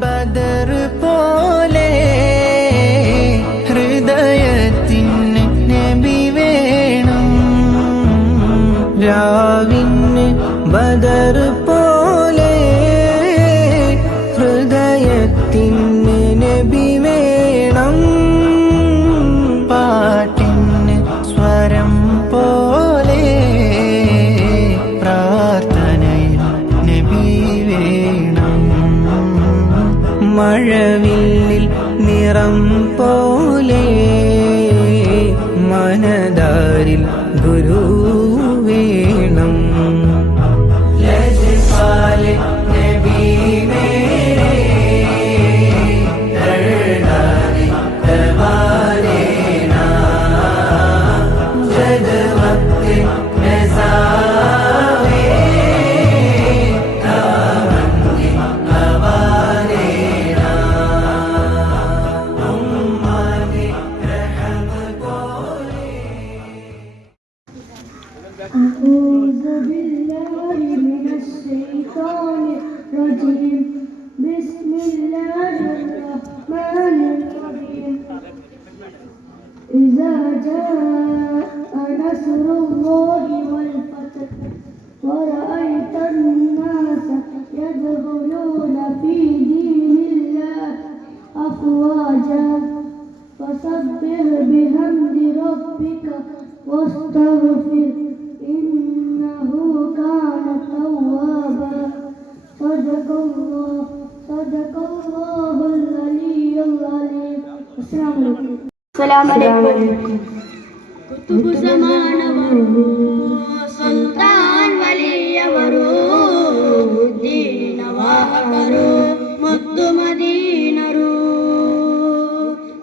ബദർ പോലെ ഹൃദയത്തിന് നബി വേണം. രാവിന് ബദർ പോലെ ഹൃദയത്തിന് നബി വേണം. പാട്ടിന് സ്വരം പോലെ പ്രാർത്ഥനയിൽ നബി വേണം. മഴവില്ലിൽ നിറം പോലെ മനതാരിൽ ഗുരു വേണം. ലജ്പാലെ നബി മേരെ ദർദാനെ ദർബാനെ നാ ജദ് വക്ത് നസാവേ ദാമൻ ഹവാലെ നാ ഉമ്മാനെ റഹം കോലെ. أعوذ بالله من الشيطان الرجيم. بسم الله الرحمن الرحيم. إذا جاء نصر الله والفتح ورأيت الناس يدخلون في دين الله أفواجا فسبح بحمد ربك واستغفر إنه كان توابا. صدق الله العلي العظيم. السلام عليكم. كتب زمانವರು ಸುಲ್ತಾನ್ ವಲಿಯವರು ದೀನ ವಾಹಕರು ಮತ್ತು ಮದೀನರು.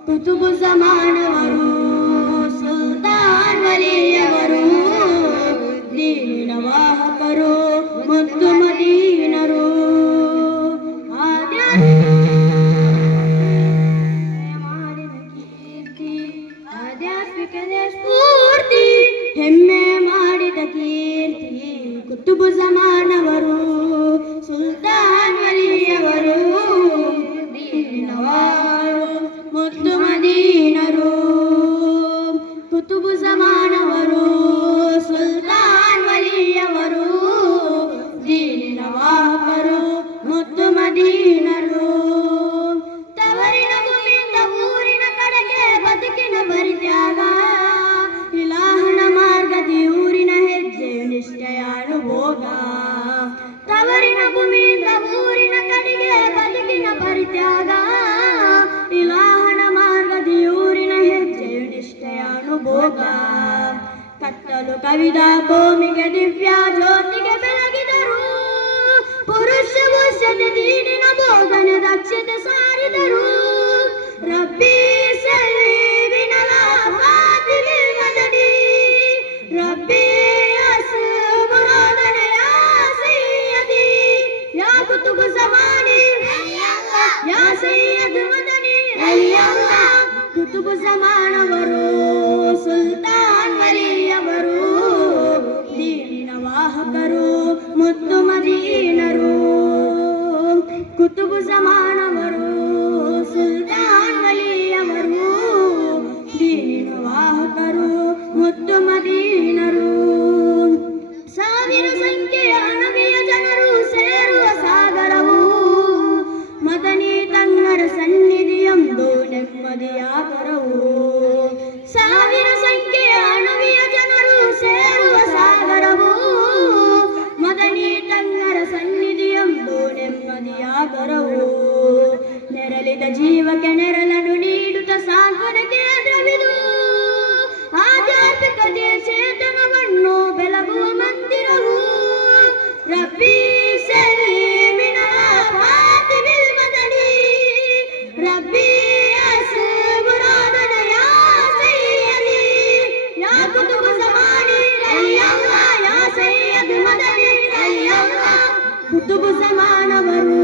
ಕುತುಬು ಜಮಾನವರು ಸುಲ್ತಾನ್ ವಲಿಯವರು ದೀನ ವಾಹಕರು ಮತ್ತು ಮದೀನರು. ಆಧ್ಯಾತ್ಮಿಕತೆ ಸ್ಫೂರ್ತಿ ಹೆಮ್ಮೆ ಮಾಡಿದ ಕೀರ್ತಿ. ಕುತುಬು ಜಮಾನವರು ಸುಲ್ತಾನ್ ವಲಿಯವರು ದೀನವಾರು ಮತ್ತು ಮದೀನರು. ಕುತುಬು ಜಮಾನವರು ಸುಲ್ತಾನ್ ವಲಿಯವರು ದೀನಿನ ವಾಹಕರು ಮತ್ತು ಮದೀನರು. ತವರಿನ ಭೂಮಿಯಿಂದ ಊರಿನ ಕಡೆಗೆ ಬದುಕಿನ ಪರಿತ್ಯಾಗ. ಇಲಾಹನ ಮಾರ್ಗದಿ ಊರಿನ ಹೆಜ್ಜೆ ನಿಷ್ಠೆಯ ಅನುಭೋಗ. ತವರಿನ ಭೂಮಿಯಿಂದ ಊರಿನ ಕಡೆಗೆ ಬದುಕಿನ ಪರಿತ್ಯಾಗ. ಇಲಾಹನ ಮಾರ್ಗದಿ ಊರಿನ ಹೆಜ್ಜೆ ನಿಷ್ಠೆಯ ಅನುಭೋಗ. ಕತ್ತಲು ಕವಿದ ಭೂಮಿಗೆ ದಿವ್ಯ ಜ್ಯೋತಿಗೆ ಬೆಳಗಿದರು. ಪುರುಷ ಭೂಷತೆ ದೀನಿನ ಬೋಧನೆ ದಕ್ಷತೆ ಸಾರಿದರು. ರಬ್ಬಿ ಸಲ್ಲಿ ಬಿನಲ ಫಾತಿಮೆ ಮದನಿ ರಬ್ಬಿ ಅಸ್ಮುರಾದನ ಯಾ ಸಯ್ಯದಿ ಯಾ ಕುತುಬು ಜಮಾನಿ ಯಾ ಸಯ್ಯದ್ ಮದನಿ ಅಲ್ಲಾಹ್. ಕುತುಬು ಜಮಾನವರು ಸುಲ್ತಾನ್ ವಲಿಯವರು ದೀನಿನ ವಾಹಕರು ಮತ್ತು ಮದೀನರು. ಕುತುಬು ಜಮಾನವರು ಸುಲ್ತಾನ್ ವಲಿಯವರು ದೀನಿನ ವಾಹಕರು ಮತ್ತು ಮದೀನರು. ಸಾವಿರ ಸಂಖ್ಯೆಯ ನಬಿಯ ಜನರು ಸೇರುವ ಸಾಗರವು ಮದನಿ ತಂಗರ ಸನ್ನಿಧಿಯೊಂದು ನೆಮ್ಮದಿಯ ಕರವು. ಸಾವಿರ ಸಂಖ್ಯೆಯ ನಬಿಯ ಜನರು ಸೇರುವ ಸಾಗರವು ಮದನಿ ತಂಗರ ಸನ್ನಿಧಿಯೊಂದು ನೆಮ್ಮದಿಯ ಕರವು. ನೆರಳಿದ ಜೀವಕ್ಕೆ ನೆರಳನ್ನು ನೀಡುತ್ತ ಸಾಂತ್ವನ ಕೇಂದ್ರವಿದು. ಆಧ್ಯಾತ್ಮಿಕತೆಯ ಚೇತನವನ್ನು ಬೆಳಗುವ ಮಂದಿರವು. ರಬ್ಬಿ ಸಲ್ಲಿ ಬಿನಲ ಫಾತಿಮಿಲ್ ಮದನಿ ರಬ್ಬಿ ಅಸ್ಮುರಾದನ ಯಾ ಸಯ್ಯದಿ ಯಾ ಕುತುಬು ಜಮಾನಿ ಅಲ್ಲಾಹ್ ಯಾ ಸಯ್ಯದ್ ಮದನಿ ಅಲ್ಲಾಹ್. ಕುತುಬು ಜಮಾನವರು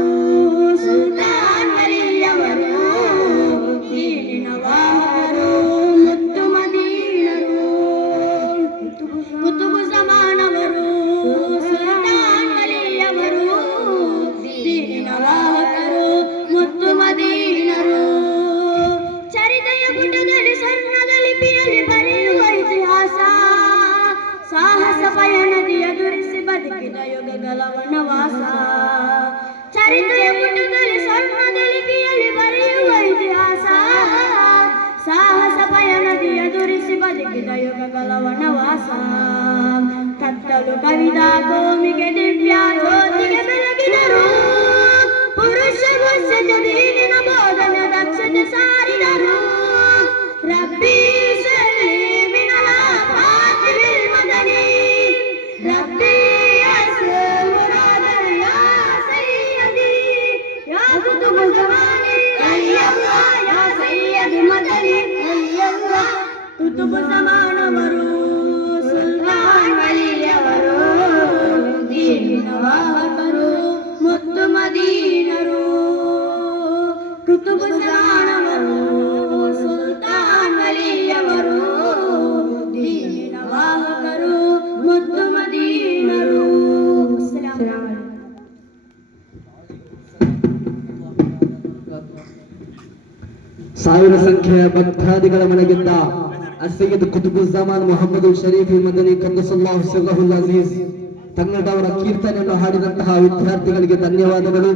ಕುತುಬು ಜಮಾನವರು ಸುಲ್ತಾನ್ ವಲಿಯವರು ದೀನಿನ ವಾಹಕರು ಮುತ್ತು ಮದೀನರು ಕುತುಬು ಜಮಾನವರು ಸುಲ್ತಾನ್ ವಲಿಯವರು ದೀನಿನ ವಾಹಕರು ಮುತ್ತು ಮದೀನರು. ಸಾವಿರ ಸಂಖ್ಯೆಯ ಭಕ್ತಾದಿಗಳ ಮನೆಗಿದ್ದ ಸೈಯದ್ ಕುತುಬುಜ್ಜಮಾನ್ ಮುಹಮ್ಮದ್ ಶರೀಫ್ ಮದನಿ ಕದ್ದಸಲ್ಲಾಹು ಸಿರ್ರಹುಲ್ ಅಜೀಜ್ ಕನ್ನಡವರ ಕೀರ್ತನೆಯನ್ನು ಹಾಡಿದಂತಹ ವಿದ್ಯಾರ್ಥಿಗಳಿಗೆ ಧನ್ಯವಾದಗಳು.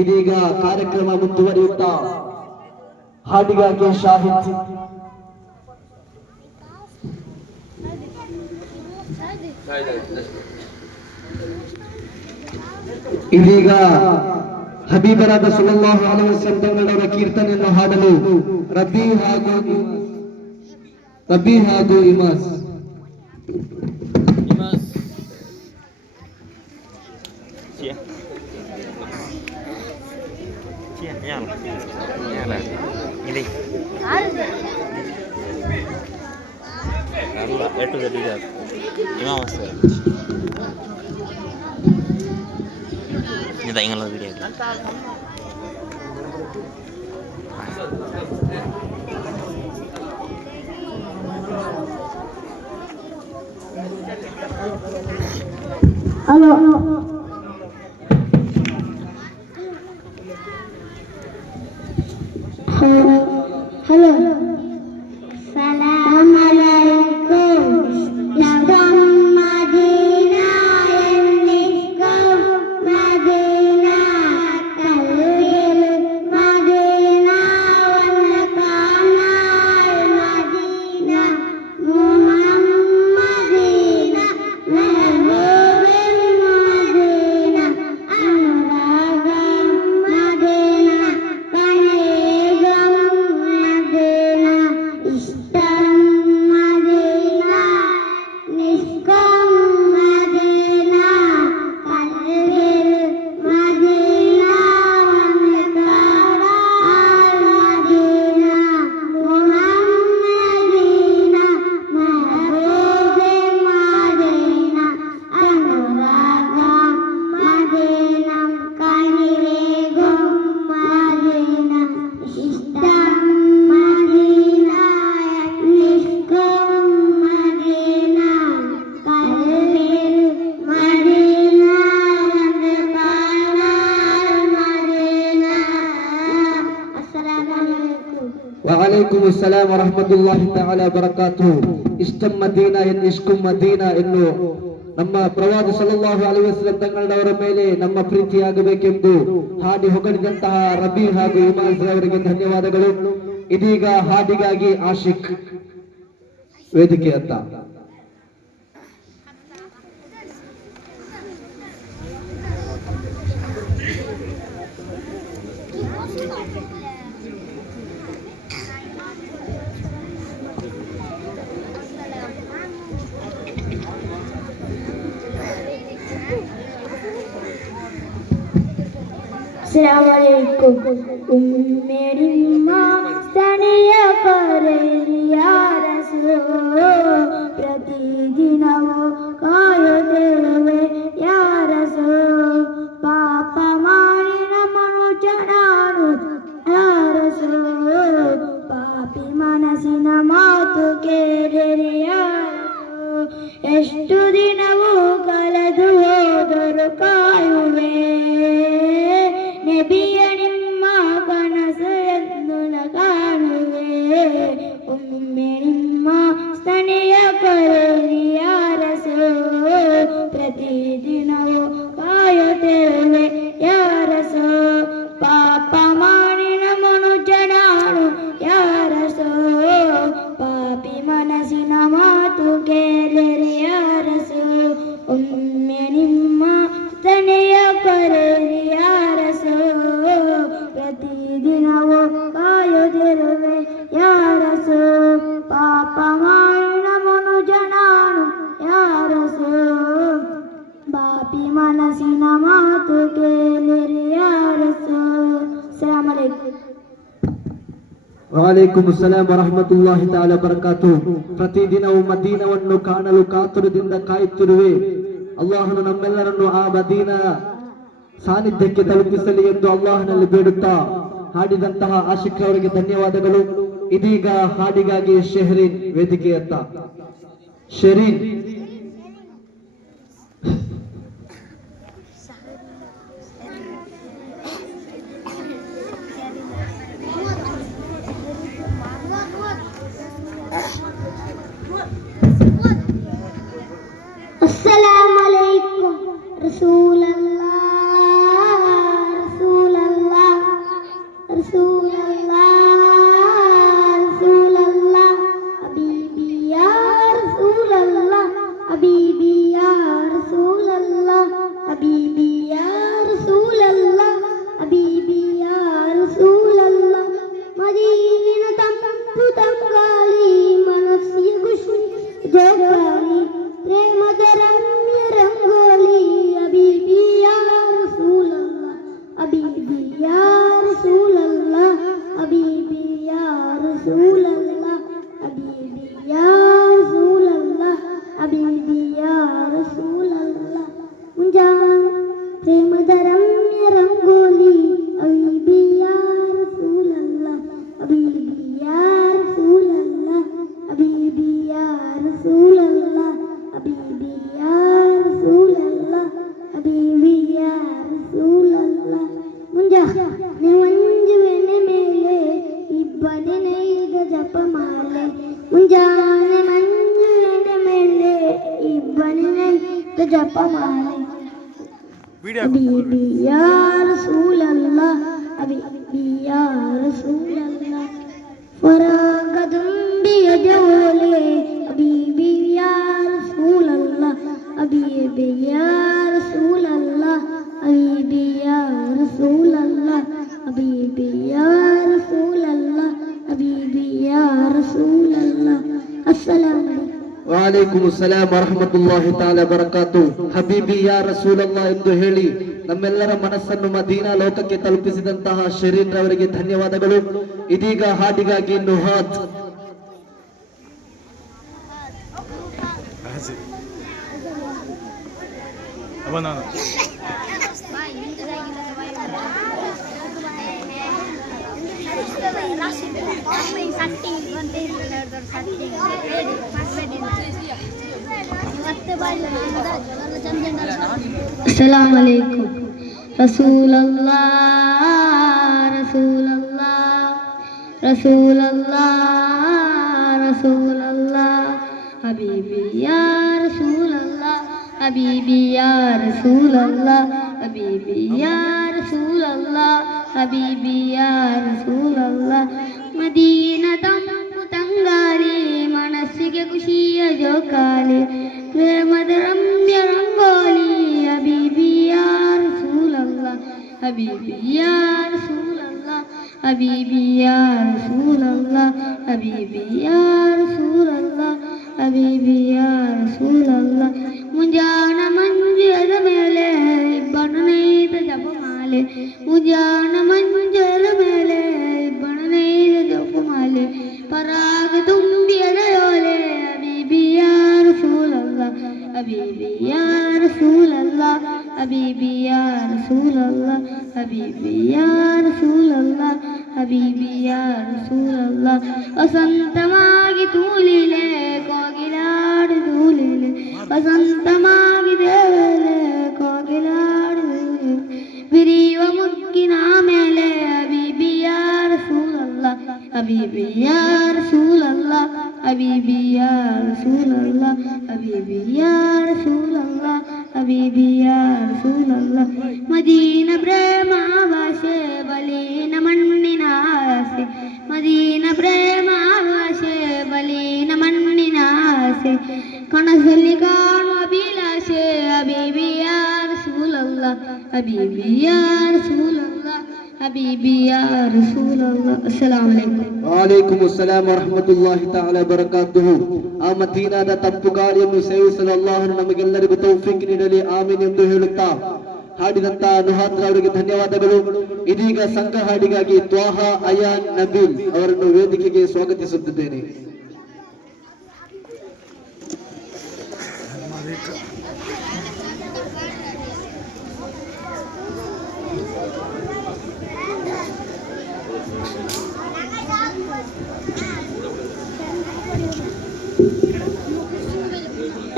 ಇದೀಗ ಕಾರ್ಯಕ್ರಮ ಮುಂದುವರಿಯುತ್ತಾ ಹಾಡಿಗಾಗಿ ಶಾಹಿದ್ ಇದೀಗ ಹಬೀಬರಾದ ಸಲ್ಲಲ್ಲಾಹು ಅಲೈಹಿ ವಸಲ್ಲಂ ಅವರ ಕೀರ್ತನೆಯನ್ನು ಹಾಡಲು ರಬಿ ಹಾಗೂ ಇಮಾಸ್ ಹಲೋ ಹಲೋ ಸಲಾಮ್ ಅಲೈಕುಂ ಇಸ್ಲಾಂ ಮದೀನಾ ಎನ್ನಿಸ್ಕಂ ಮದೀನಾ ಕಲ್ವಿಲ್ ಮದೀನಾ ವನ್ನಕಾನಾಲ್ ಮದೀನಾ ಮುಹಮ್ಮದೀನಾ ಮೆಹಬೂಬಿಲ್ ಮದೀನಾ ಅನುರಾಗಂ ಮದೀನಾ ಕನೀಗಂ ಮದೀನಾ ಇಷ್ಟಂ ಮದೀನಾ ನಿಸ್ಕಂ ಮದೀನಾ ಕಲ್ವಿಲ್ ಮದೀನಾ ವನ್ನಕಾನಾಲ್ ಮದೀನಾ ಮುಹಮ್ಮದೀನಾ ಮೆಹಬೂಬಿಲ್ ಮದೀನಾ ಅನುರಾಗಂ ಮದೀನಾ ಕನೀಗಂ ಮದೀನಾ ಇಷ್ಟಂ ಮದೀನಾ ನಿಸ್ಕಂ ಮದೀನಾ ಕಲ್ವಿಲ್ ಮದೀನಾ ವನ್ನಕಾನಾಲ್ ಮದೀನಾ. ಅಸ್ಸಲಾಮು ಅಲೈಕುಂ. ವಅಲೈಕುಂ ಅಸ್ಸಲಾಂ ವರಹಮತುಲ್ಲಾಹಿ ತಆಲಾ ಬರಕಾತುಹು. ಇಷ್ಟಂ ಮದೀನಾ ಇಷ್ಕುಂ ಮದೀನಾ ಎನ್ನು ನಮ್ಮ ಪ್ರವಾದಿ ಸಲ್ಲಲ್ಲಾಹು ಅಲೈಹಿ ವಸಲ್ಲಂ ತಂಗಳವರ ಮೇಲೆ ನಮ್ಮ ಪ್ರೀತಿಯಾಗಬೇಕೆಂದು ಹಾಡಿ ಹೊಗಳಿದಂತಹ ರಬಿ ಹಾಗೂ ಇಮಾಸ್ ಅವರಿಗೆ ಧನ್ಯವಾದಗಳು. ಇದೀಗ ಹಾಡಿಗಾಗಿ ಆಶಿಕ್ ವೇದಿಕೆ ಅಂತ अस्सलामु अलैकुम. मेरी माँ ಸ್ತನಿಯ ಕರೆಯ ರಸೂಲ್ ಪ್ರತಿದಿನವೂ ಕಾಯುತ್ತಿರುವೆ ಯಾ ರಸೂಲ್ ಪಾಪ ಮಾಡಿ ನಮ್ಮನ್ನು ಜನಾನು ಯಾ ರಸೂಲ್ ಪಾಪಿ ಮನಸ್ಸಿನ ಮಾತು ಕೇಳಿರಿ ಯಾ ರಸೂಲ್ ಎಷ್ಟು ದಿನವೂ ಕಳೆದು ಹೋದರೂ ಕಾಯುವೆ ನಬಿಯ ನಿಮ್ಮ ಕನಸು ಎಂದು ಕಾಣುವೆ ಒಮ್ಮೆ ನಿಮ್ಮ ಸ್ತನಿಯ ಕರೆರಿ ಯಾ ರಸೂಲ್ ಪ್ರತಿದಿನವೂ ಕಾಯುತ್ತಿರುವೆ ಯಾ ರಸೂಲ್ ಪಾಪ ಮಾಡಿ ನಮ್ಮನ್ನು ಜನಾನು ಯಾ ರಸೂಲ್ ಪಾಪಿ ಮನಸ್ಸಿನ ಮಾತು ಕೇಳಿರಿ ಯಾ ರಸೂಲ್ ಒಮ್ಮೆ ನಿಮ್ಮ ಸ್ತನಿಯ ಕರೆರಿ ಯಾ ರಸೂಲ್ ಪ್ರತಿದಿನವೂ ಕಾಯುತ್ತಿರುವೆ ಯಾ ರಸೂಲ್ ಪಾಪ ಮಾಡಿ ನಮ್ಮನ್ನು ಜನಾನು ಯಾ ರಸೂಲ್ ಪಾಪಿ ಮನಸ್ಸಿನ ಮಾತು ಕೇಳಿರಿ ಯಾ ರಸೂಲ್. ಅಸ್ಸಲಾಮು ಅಲೈಕುಂ. ವಅಲೈಕುಂ ಅಸ್ಸಲಾಂ ವರಹಮತುಲ್ಲಾಹಿ ತಆಲಾ ಬರಕಾತು. ಪ್ರತಿದಿನವೂ ಮದೀನವನ್ನು ಕಾಣಲು ಕಾತುರದಿಂದ ಕಾಯುತ್ತಿರುವೆ. ಅಲ್ಲಾಹನು ನಮ್ಮೆಲ್ಲರನ್ನು ಆ ಮದೀನಾ ಸಾನ್ನಿಧ್ಯಕ್ಕೆ ತಲುಪಿಸಲಿ ಎಂದು ಅಲ್ಲಾಹನಲ್ಲಿ ಬೇಡುತ್ತಾ ಹಾಡಿದಂತಹ ಆಶಿಕ್ ಅವರಿಗೆ ಧನ್ಯವಾದಗಳು. ಇದೀಗ ಹಾಡಿಗಾಗಿ ಶೆಹರೀನ್ ವೇದಿಕೆಯತ್ತ. ಶೆರೀನ್. अस्सलाम अलैकुम रसूल अल्लाह रसूल अल्लाह रसूल अल्लाह रसूल अल्लाह हबीबी या रसूल अल्लाह हबीबी या रसूल अल्लाह हबीबी या रसूल अल्लाह हबीबी या रसूल अल्लाह मदीना तंपु तंगाली मनस्सिय खुशी जोगाली प्रेमद रम्य रंगोली हबीबी या रसूल अल्लाह हबीबी या रसूल अल्लाह हबीबी या रसूल अल्लाह हबीबी या रसूल अल्लाह हबीबी या रसूल अल्लाह मुंजान प्रेमद रम्य रंगोली हबीबी या रसूल अल्लाह हबीबी या रसूल अल्लाह हबीबी या रसूल अल्लाह हबीबी या रसूल अल्लाह हबीबी या रसूल अल्लाह मुंजा ने मंजुवेने मेले इब्बने नैद जपमाले मुंजा ने मंजुवेने मेले इब्बने नैद जपमाले हबीबी या रसूल अल्लाह हबीबी या रसूल अल्लाह फरागदुंबी जवले हबीबी या रसूल अल्लाह हबीबी या रसूल अल्लाह हबीबी या रसूल अल्लाह हबीबी या रसूल अल्लाह हबीबी या रसूल अल्लाह अस्सलाम ವಅಲೈಕುಂ ಅಸ್ಸಲಾಂ ವರಹಮತುಲ್ಲಾಹಿ ತಆಲಾ ಬರಕಾತು. ಹಬೀಬಿ ಯಾ ರಸೂಲಲ್ಲಾಹ್ ಎಂದು ಹೇಳಿ ನಮ್ಮೆಲ್ಲರ ಮನಸ್ಸನ್ನು ಮದೀನಾ ಲೋಕಕ್ಕೆ ತಲುಪಿಸಿದಂತಹ ಶೆರೀನ್ ರವರಿಗೆ ಧನ್ಯವಾದಗಳು. ಇದೀಗ ಹಾಡಿಗಾಗಿ ನುಹಾತ್. अस्सलाम अलैकुम रसूल अल्लाह रसूल अल्लाह रसूल अल्लाह रसूल अल्लाह हबीबी या रसूल अल्लाह हबीबी या रसूल अल्लाह हबीबी या रसूल अल्लाह हबीबी या रसूल अल्लाह मदीना तंपु तंगाली मनस्सिಗೆ ಖುಷಿಯ ಜೋಕಾಲಿ ಪ್ರೇಮದ ರಮ್ಯ ರಂಗೋಲಿ ಹಬೀಬಿ ಯಾ ರಸೂಲ್ ಅಲ್ಲಾಹ್ ಹಬೀಬಿ ಯಾ ರಸೂಲ್ ಅಲ್ಲಾಹ್ ಹಬೀಬಿ ಯಾ ರಸೂಲ್ ಅಲ್ಲಾಹ್ ಹಬೀಬಿ ಯಾ ರಸೂಲ್ ಅಲ್ಲಾಹ್ ಹಬೀಬಿ ಯಾ ರಸೂಲ್ ಅಲ್ಲಾಹ್ ಮುಂಜಾನ ಮಂಜದ ಮೇಲೆ ಬಣನೈದ ಜಪಮಾಲೆ ಮುಂಜಾನ ಮಂಜದ ಮೇಲೆ ಬಣನೈದ ಜಪಮಾಲೆ ಪರಾಗ ತುಂಬಿಯದ ಯೋಲೆ ಹಬೀಬಿ ಯಾ ರಸೂಲ್ ಅಲ್ಲಾಹ್ ಹಬೀಬಿ ಯಾ ರಸೂಲ್ ಅಲ್ಲಾಹ್ ಹಬೀಬಿ ಯಾ ರಸೂಲ್ ಅಲ್ಲಾಹ್ ಹಬೀಬಿ ಯಾ ರಸೂಲ್ ಅಲ್ಲಾಹ್ ಹಬೀಬಿ ಯಾ ರಸೂಲ್ ಅಲ್ಲಾಹ್ ವಸಂತವಾಗಿ ತೂಲಿಲೆ ಕೋಗಿಲಾಡು ತೂಲಿಲೆ ವಸಂತವಾಗಿ ದೇವಲೆ ಕೋಗಿಲಾಡು ಬಿರಿಯುವ ಮುಕ್ಕಿನ ಮೇಲೆ ಹಬೀಬಿ ಯಾ ರಸೂಲ್ ಅಲ್ಲಾಹ್ ಹಬೀಬಿ ಯಾ ರಸೂಲ್ ಅಲ್ಲಾಹ್ ಹಬೀಬಿ ಯಾ ರಸೂಲ್ ಅಲ್ಲಾಹ್ ಹಬೀಬಿ ಯಾ ರಸೂಲ್ ಅಲ್ಲಾಹ್ ಹಬೀಬಿ ಯಾ ರಸೂಲ್ ಅಲ್ಲಾಹ್ ಮದೀನ ಪ್ರೇಮ ಭಾಷೆ ಬಲೀನ ಮಣ್ಣಿನ ಆಸೆ ಮದೀನ ಪ್ರೇಮ ಭಾಷೆ ಬಲೀನ ಮಣ್ಣಿನ ಆಸೆ ಕನಸಲ್ಲಿ ಕಾಣುವ ಅಭಿಲಾಷೆ ಹಬೀಬಿ ಯಾ ರಸೂಲ್ ಅಲ್ಲಾಹ್ ಹಬೀಬಿ ಯಾ ರಸೂಲ್ ಅಲ್ಲಾಹ್ ಹಬೀಬಿ ಯಾ ರಸೂಲ್ ಅಲ್ಲಾಹ್ ಅಸ್ಸಲಾಮು ಅಲೈಕುಂ. ವಅಲೈಕುಂ ಅಸ್ಸಲಾಂ ವರಹಮತುಲ್ಲಾಹಿ ತಆಲಾ ಬರಕಾತುಹು. ಆ ಮದೀನಾದ ತಂಪು ಗಾಳಿಯನ್ನು ಸೇವಿಸಲು ಅಲ್ಲಾಹನು ನಮಗೆಲ್ಲರಿಗೂ ತೌಫೀಕ್ ನೀಡಲಿ, ಆಮೀನ್ ಎಂದು ಹೇಳುತ್ತಾ ಹಾಡಿದಂತ ನುಹಾತ್ ಅವರಿಗೆ ಧನ್ಯವಾದಗಳು. ಇದೀಗ ಸಂಘ ಹಾಡಿಗಾಗಿ ತ್ವಾಹ ಅಯಾನ್ ನಬೀಲ್ ಅವರನ್ನು ವೇದಿಕೆಗೆ ಸ್ವಾಗತಿಸುತ್ತಿದ್ದೇನೆ.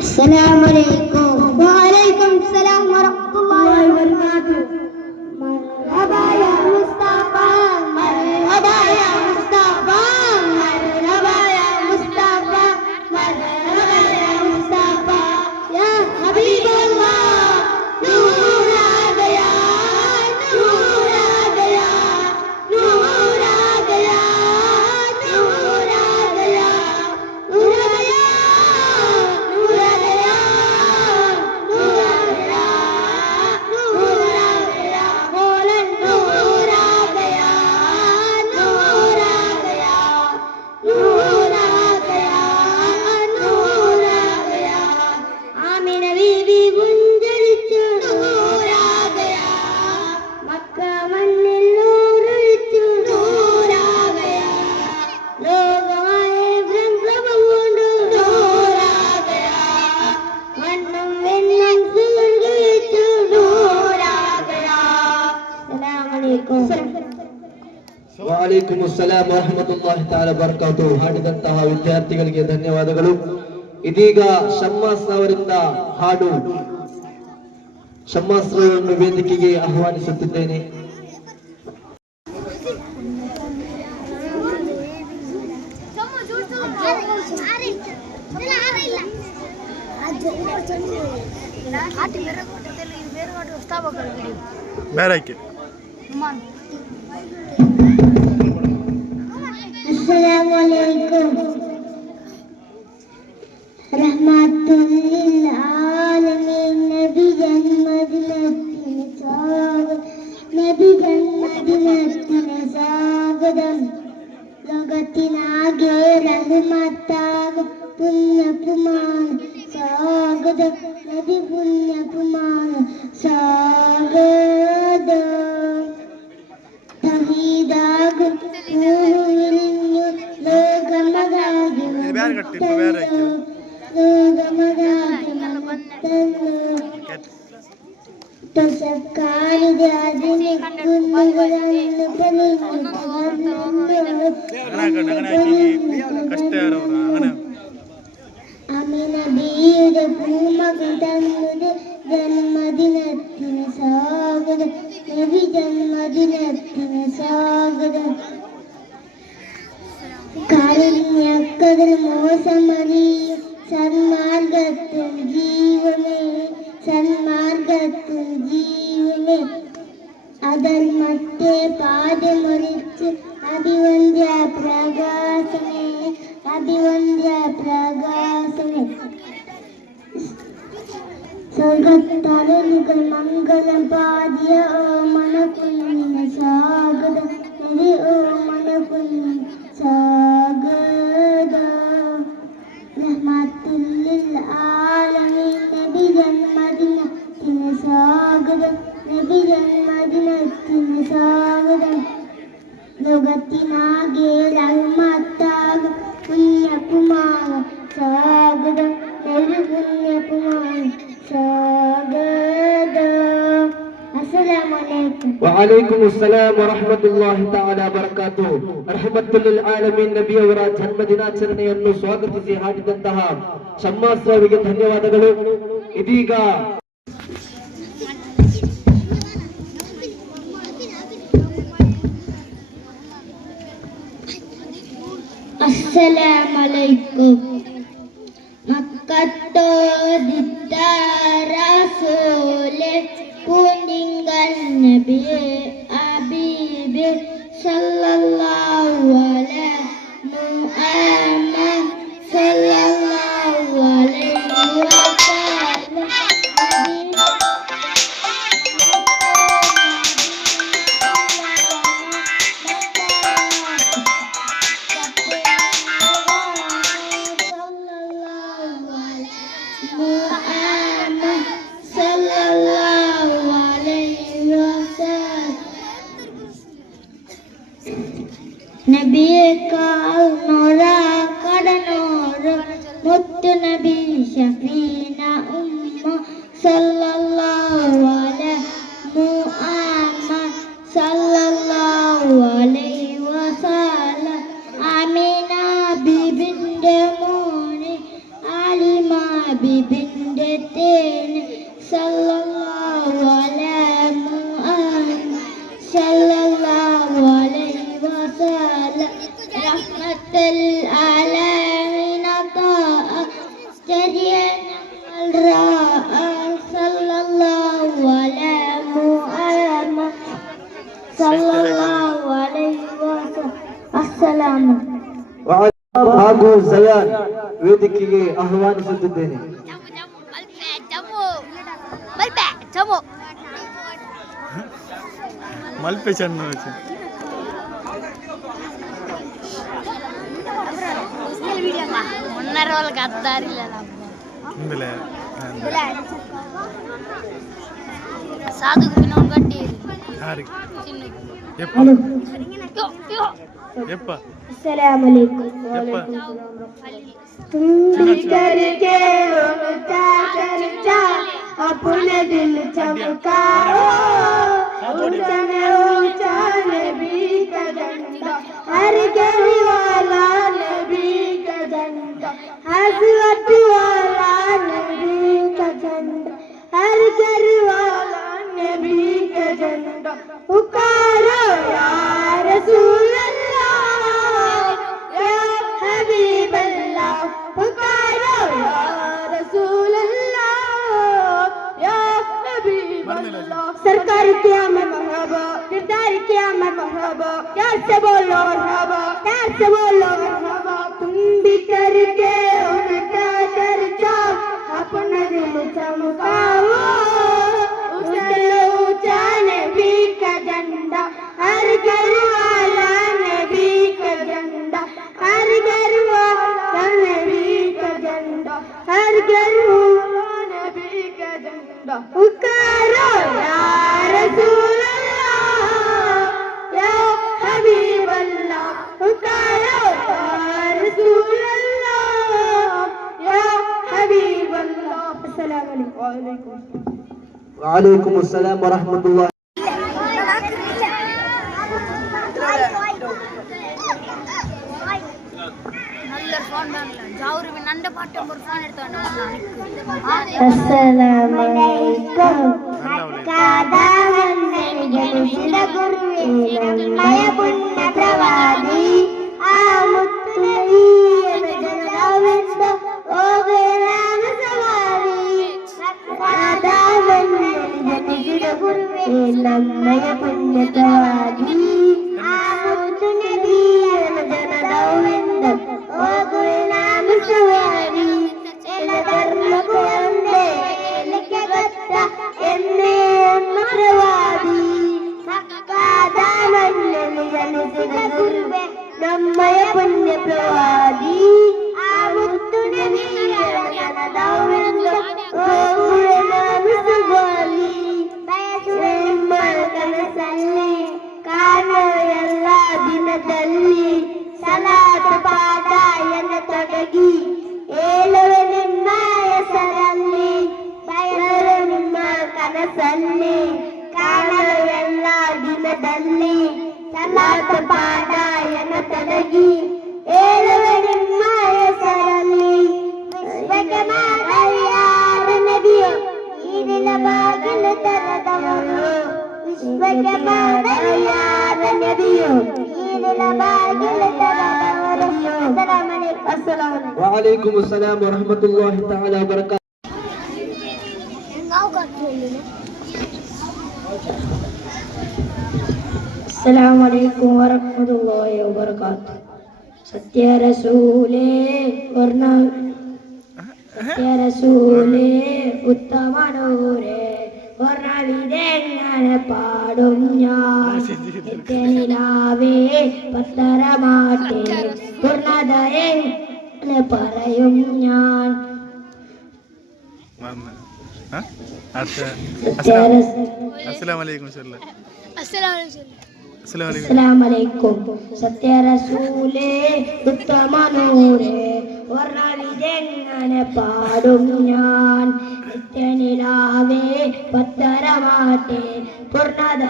السلام عليكم. وعليكم السلام ورحمة الله وبركاته. مرحبا يا مصطفى مرحبا يا مصطفى مرحبا يا مصطفى مرحبا يا مصطفى يا حبيب الله نور آديا نور آديا نور آديا نور آديا نور آديا ವಾಲೇಕುಂ ಅಸ್ಸಲಾಂ ವರಹಮತುಲ್ಲಾಹಿ ತಆಲಾ ಬರಕಾತು. ಹಾಡಿದಂತಹ ವಿದ್ಯಾರ್ಥಿಗಳಿಗೆ ಧನ್ಯವಾದಗಳು. ಇದೀಗ ಶಮ್ಮಾಸ್ ಅವರಿಂದ ಹಾಡು ಶಮ್ಮಾಸ್ ಅವರನ್ನು ವೇದಿಕೆಗೆ ಆಹ್ವಾನಿಸುತ್ತಿದ್ದೇನೆ. अस्सलामु अलैकुम रहमतुल लिल आलमीन नबी जन्मदिनത്തിന് സ്വാഗതം ലോകത്തിനാകെ റഹ്മത്താകും പുണ്യപുമാൻ സ്വാഗതം നബി പുണ്യപുമാൻ സ്വാഗതം തഹീദാകും പൂവിരിഞ്ഞു ലോകമതാകെ അതിനെ കുന്നുകളന്ന് അമിനബിയുടെ പൂമകൾ തന്നത് ജന്മദിനത്തിന് സ്വാഗതം നബി ജന്മദിനത്തിന് സ്വാഗതം കാരുണ്യക്കതിൽ മോശമറിയും സന്മാർഗത്തിൽ ജീവമേ സന്മാർഗത്തിൽ ജീവമേ അധർമ്മത്തെ പാദമറിച്ച് അതിവന്ദ്യ പ്രകാശമേ അതിവന്ദ്യ പ്രകാശമേ സ്വർഗത്തലലുകൾ മംഗളം പാടിയ ഓ മനകുഞ്ഞിന് സ്വാഗതം നബി ഓ മനകുഞ്ഞിന് സ്വാഗതം റഹ്മത്തുൽ ലിൽ ആലമീൻ നബി ജന്മദിനത്തിന് സ്വാഗതം നബി ജന്മദിനത്തിന് സ്വാഗതം ലോകത്തിനാകെ റഹ്മത്താകും പുണ്യകുമാരൻ സ്വാഗതം നബി പുണ്യകുമാരൻ സ്വാഗതം. അസ്സലാമു അലൈക്കും. വഅലൈക്കും അസ്സലാം വറഹ്മത്തുള്ളാഹി തആല ബറകാതുഹു. റഹ്മത്തുൽ ലിൽ ആലമീൻ ನಬಿ ಅವರ ಜನ್ಮದಿನಾಚರಣೆಯನ್ನು ಸ್ವಾಗತಿಸಿ ಹಾಡಿದಂತಹ ಶಮ್ಮಾಸ್ ಅವರಿಗೆ ಧನ್ಯವಾದಗಳು. ಇದೀಗ അസ്സലാമു അലൈക്കും. മക്കത്തോദിത്ത റസൂലെ പുണ്യങ്ങൾ നബിയെ ഹബീബ് സല്ലല്ലാഹു അലൈഹി മുഹമ്മദ് സല്ലല്ലാഹു അലൈഹി വസല്ലം شفينا أمة صلى الله على محمد صلى الله عليه وسلم آمنا ബിബിന്റെ മോനെ ആലിമ ബിബിന്റെ തേന് സല്ലല്ലാഹു അലൈഹി മുഹമ്മദ് സല്ലല്ലാഹു അലൈഹി വസല്ലം റഹ്മത്തുൽ ആലമീൻ സല്ലല്ലാഹു അലൈഹി മുഹമ്മദ് സല്ലല്ലാഹു അലൈഹി വസല്ലം അസ്സലാമു ಹಾಗೂ ಜಯಾನ್ ವೇದಿಕೆಗೆ ಆಹ್ವಾನಿಸುತ್ತಿದ್ದೇನೆ. ಮಲ್ಪೆ ಚೆನ್ನ మొన్నర వాళ్ళకి అద్దారిల్ల సాధుకు వినోద్ గట్టి अस्सलाम वालेकुम तुम करके उनका चर्चा अपने दिल चमकाओ ऊंचा ऊंचा नबी का झंडा हर गली वाला नबी का झंडा हज़रत वाला नबी का झंडा हर घर वाला नबी का झंडा पुकारो या रसूल सरकार क्या मैं मरहबा किरदार क्या मैं मरहबा प्यार से बोलो मरहबा प्यार से बोलो मरहबा तुम भी करके उनका चर्चा अपना दिल चमकाओ ऊंचा नबी का झंडा हर घर वाला नबी का झंडा हर घर वाला नबी का झंडा हर घर वाला नबी का झंडा पुकारो या रसूल अल्लाह या हबीब अल्लाह पुकारो या रसूल अल्लाह या हबीब अल्लाह अस्सलाम वालेकुम വഅലൈക്കും അസ്സലാം വറഹ്മത്തുള്ളാഹി. നമ്മയ പുണ്യതവാദി ആമുത്തു നബിയന ജനദൗവിന്ദം ഓ ഗുരുനാമ സവാരി എന്ന ധർമ്മകുലന്റെ ലിഖിതഗത്ത എന്നേ പ്രവാദി സക്കാദാമന്നനി ജനിസിത ഗുരുവേ നമ്മയ പുണ്യപ്രവാദി ആമുത്തു നബിയന ജനദൗവിന്ദം ഓ ഗുരുനാമ സവാരി ಕಾಣೆಲ್ಲ ದಿನದಲ್ಲಿ ಸಲಾತ ಪಾದಾಯನ ತೊಡಗಿ ಏಳುವೆ ನಿಮ್ಮ ಹೆಸರಲ್ಲಿ ಬಯಲು ನಿಮ್ಮ ಕನಸಲ್ಲಿ ಕಾಣೆಲ್ಲ ದಿನದಲ್ಲಿ ಸಲಾತ ಪಾದಾಯನ ತೊಡಗಿ ಏಳುವೆ ನಿಮ್ಮ ಹೆಸರಲ್ಲಿ ವಿಶ್ವಕ್ಕೆ ಮಾದರಿಯಾದ ನದಿಯು ಈದಿನ ಬಾಗಿಲು ತೆರೆದವರು ವಿಶ್ವಕ್ಕೆ ಮಾದರಿಯಾದ ನದಿಯು ಈದಿನ ಬಾಗಿಲು ತೆರೆದವರು ಅಸ್ಸಲಾಮು ಅಲೈಕುಂ. വഅലൈക്കും അസ്സലാം വറഹ്മത്തുള്ളാഹി തആല വബറകാതുഹു. അസ്സലാമു അലൈക്കും വറഹ്മത്തുള്ളാഹി വബറകാതുഹു. സത്യ റസൂലേ ഉത്തമനൂരേ വർണ്ണവിതെങ്ങനെ പാടും ഞാൻ നിലാവേ പത്തരമാട്ടെ പൂർണ്ണതയെന്ന് പറയും ഞാൻ. അസ്സലാമലൈക്കും സത്യ റസൂലേ ഉത്തമനൂരേ വർണ്ണവിതെങ്ങനെ പാടും ഞാൻ നിത്യനിലാവേ പത്തരമാട്ടെ പൂർണ്ണത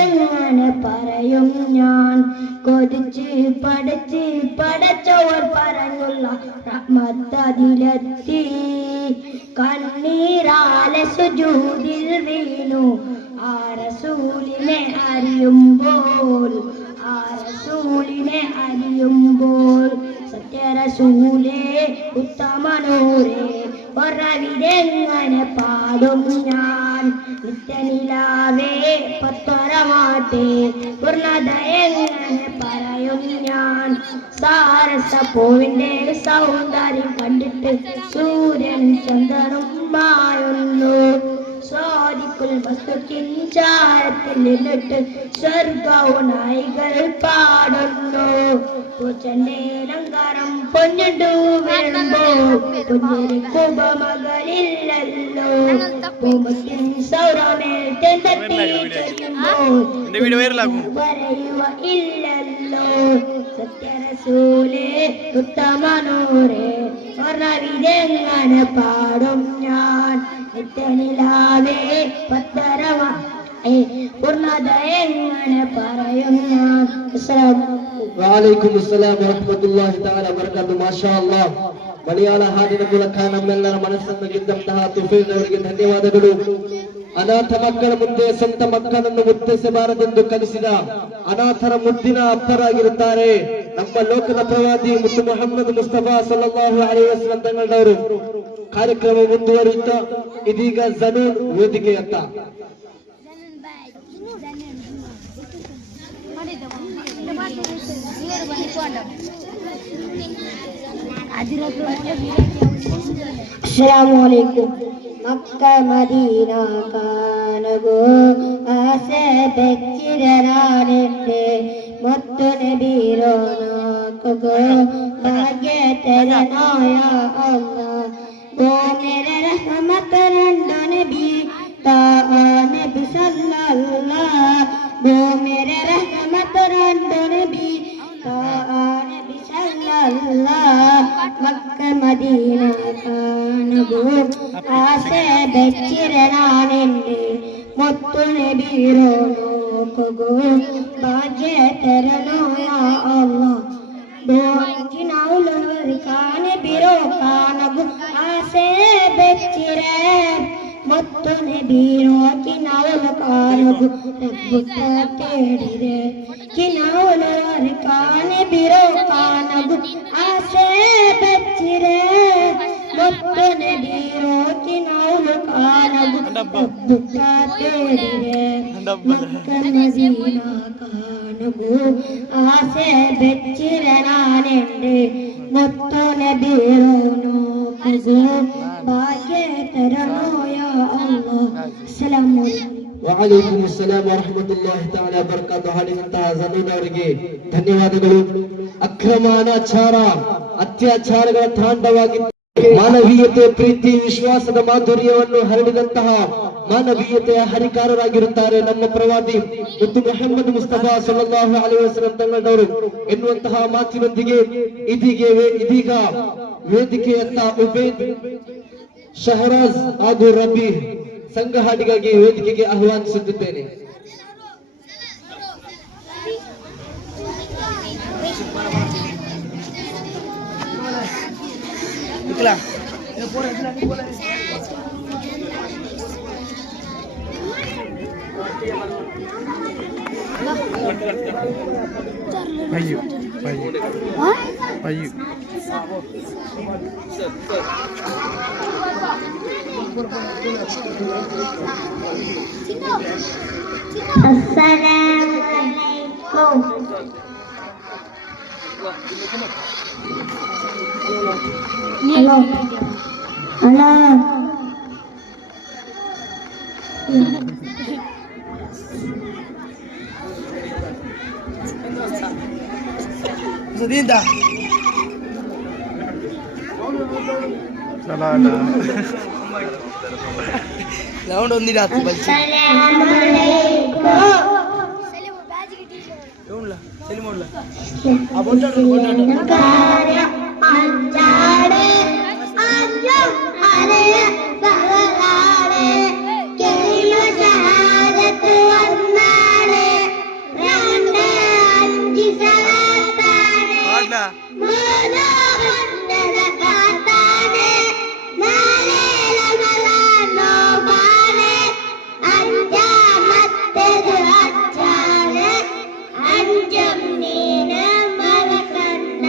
എങ്ങനെ പറയും ഞാൻ കൊതിച്ച് പഠിച്ച് പടച്ചോർ പറഞ്ഞുള്ള റഹ്മത്തതിലെത്തി കണ്ണീരാലെ സുജൂദിൽ വീണു ആ റസൂലിനെ അറിയുമ്പോൾ സത്യറസൂലേ ഉത്തമനൂരേ ഒരവിതെങ്ങനെ പാടും ഞാൻ നിത്യനിലാവേ പത്വരമാട്ടെ പൂർണ്ണത എങ്ങനെ പറയും ഞാൻ സാരസപ്പൂവിന്റെ സൗന്ദര്യം കണ്ടിട്ട് സൂര്യൻ ചന്ദ്രനും മായുന്നു സ്വാദിക്കുൽ വസ്തുക്കിൻ ചാരത്തിൽ നിന്നിട്ട് സ്വർഗവും നായികൾ പാടുന്നു പൂച്ചന്റെ അലങ്കാരം പൊന്നിട്ടു വീഴുമ്പോ കുഞ്ഞിന് കുപമകളില്ലല്ലോ പൂമത്തിൻ സൗരമേൽ തെന്തട്ടി പറയുക ഇല്ലല്ലോ സത്യറസൂലേ ഉത്തമനൂരേ ഒരവിതെങ്ങനെ പാടും ഞാൻ നിത്യനിലാവേ പത്തരമാ പൂർണ്ണത എങ്ങനെ പറയും ഞാൻ. വഅലൈക്കും അസ്സലാം വറഹ്മത്തുള്ളാഹി തആല വബറകാതുഹു. മാഷാ അല്ലാഹ്. മലയാള ಹಾಡಿನ ಮೂಲಕ ನಮ್ಮೆಲ್ಲರ ಮನಸ್ಸನ್ನು ಗೆದ್ದಂತಹ ತುಫೇಲ್ ಅವರಿಗೆ ಧನ್ಯವಾದಗಳು. ಅನಾಥ ಮಕ್ಕಳ ಮುಂದೆ ಸ್ವಂತ ಮಕ್ಕಳನ್ನು ಮುತ್ತಿಸಬಾರದೆಂದು ಕಲಿಸಿದ ಅನಾಥರ ಮುದ್ದಿನ ಅಪ್ಪರಾಗಿರುತ್ತಾರೆ ನಮ್ಮ ಲೋಕದ ಪ್ರವಾದಿ ಮುತ್ತು ಮೊಹಮ್ಮದ್ ಮುಸ್ತಫಾ ಸಲ್ಲಲ್ಲಾಹು ಅಲೈಹಿ ವಸಲ್ಲಂ ತಂಗಳವರು. ಕಾರ್ಯಕ್ರಮ ಮುಂದುವರಿಯುತ್ತಾ ಇದೀಗ ಜನೂನ್ ವೇದಿಕೆಯತ್ತ. अस्सलामु अलैकुम. मक्का मदीना कानगो आसे बेचिरनाने मुत्तु नबीरो नाकगो भाग्य तेरा या अल्लाह वो मेरे रहमत रंडो नबी ता नबी सल्लल्लाह वो मेरे रहमत रंडो नबी ता नबी सल्लल्लाह मक्का मदीना कानगो आसे बेचिरनाने मुत्तु नबीरो नाकगो भाग्य तेरा या अल्लाह बोंकिनाउलवर काने बिरो कानगु आसे बेचिरे मुत्तुने बिरो किनाउल कानगु रब्बुता तेडिरे किनाउलवर काने बिरो कानगु आसे बेचिरे मुत्तुने बिरो किनाउल कानगु रब्बुता तेडिरे मक्का मदीना कानगु आसे बेचिरनाने मुत्तु नबीरो नाकगो भाग्य तेरा या अल्लाह. अस्सलामु अलैकुम. ವಅಲೈಕುಮ್ ಅಸ್ಸಲಾಂ ವರಹಮತುಲ್ಲಾಹಿ ತಆಲಾ ವಬರಕಾತುಹು. ಹಾಡಿನಂತಹ ಜನೂನ್ ಅವರಿಗೆ ಧನ್ಯವಾದಗಳು. ಅಕ್ರಮ ಅನಾಚಾರ ಅತ್ಯಾಚಾರಗಳ ತಾಂಡವಾಗಿ ಮಾನವೀಯತೆ ಪ್ರೀತಿ ವಿಶ್ವಾಸದ ಮಾಧುರ್ಯವನ್ನು ಹರಡಿದಂತಹ ಮಾನವೀಯತೆಯ ಹರಿಕಾರರಾಗಿರುತ್ತಾರೆ ನಮ್ಮ ಪ್ರವಾದಿ ಮುತ್ತು ಮೊಹಮ್ಮದ್ ಮುಸ್ತಫಾ ಸಲ್ಲಲ್ಲಾಹು ಅಲೈಹಿ ವಸಲ್ಲಂ ತಂಗಳವರು ಎನ್ನುವಂತಹ ಮಾತಿನೊಂದಿಗೆ ಇದೀಗ ವೇದಿಕೆಯತ್ತ ಉಬೇದ್, ಶಹರಾಜ್ ಹಾಗೂ ರಬಿ ಸಂಘ ಹಾಡಿಗಾಗಿ ವೇದಿಕೆಗೆ ಆಹ್ವಾನಿಸುತ್ತಿದ್ದೇನೆ. Payu. Assalamualaikum. Halo. Halo. Sedinda. Salah. Lawan on tidak. Assalamualaikum. Selimullah. Abonda. അഞ്ചാട് അഞ്ചും അരയ സഹലാണ് കെളിമ ഷഹാദത്ത് ഒന്നാണ് രണ്ട് അഞ്ച് സലാത്താണ് മൂന്ന് ഉന്നത കാത്താണ് നാല് റമളാൻ നോമ്പാണ് അഞ്ചാമത്തേത് ഹജ്ജാണ് അഞ്ചും നീന മറക്കണ്ട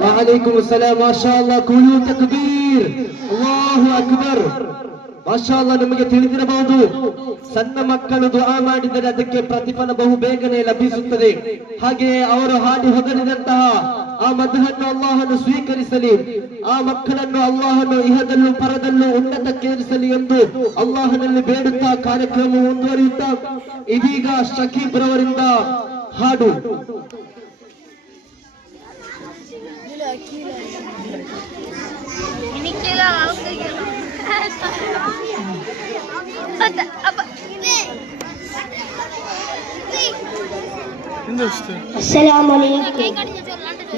وعليكم السلام ما شاء الله قولوا تكبير الله أكبر ಮಾಷಾ ಅಲ್ಲಾ. ನಿಮಗೆ ತಿಳಿದಿರಬಹುದು, ಸಣ್ಣ ಮಕ್ಕಳು ದುಆ ಮಾಡಿದರೆ ಅದಕ್ಕೆ ಪ್ರತಿಫಲ ಬಹು ಬೇಗನೆ ಲಭಿಸುತ್ತದೆ. ಹಾಗೆಯೇ ಅವರು ಹಾಡಿ ಹೊಗಳಿದಂತಹ ಆ ಮದಹನ್ನು ಅಲ್ಲಾಹನು ಸ್ವೀಕರಿಸಲಿ, ಆ ಮಕ್ಕಳನ್ನು ಅಲ್ಲಾಹನು ಇಹದಲ್ಲೂ ಪರದಲ್ಲೂ ಉನ್ನತಕ್ಕೇರಿಸಲಿ ಎಂದು ಅಲ್ಲಾಹನಲ್ಲಿ ಬೇಡುತ್ತಾ ಕಾರ್ಯಕ್ರಮ ಮುಂದುವರಿಯುತ್ತಾ ಇದೀಗ ಶಕೀಬ್ ರವರಿಂದ ಹಾಡು. अस्सलामु अलैकुम।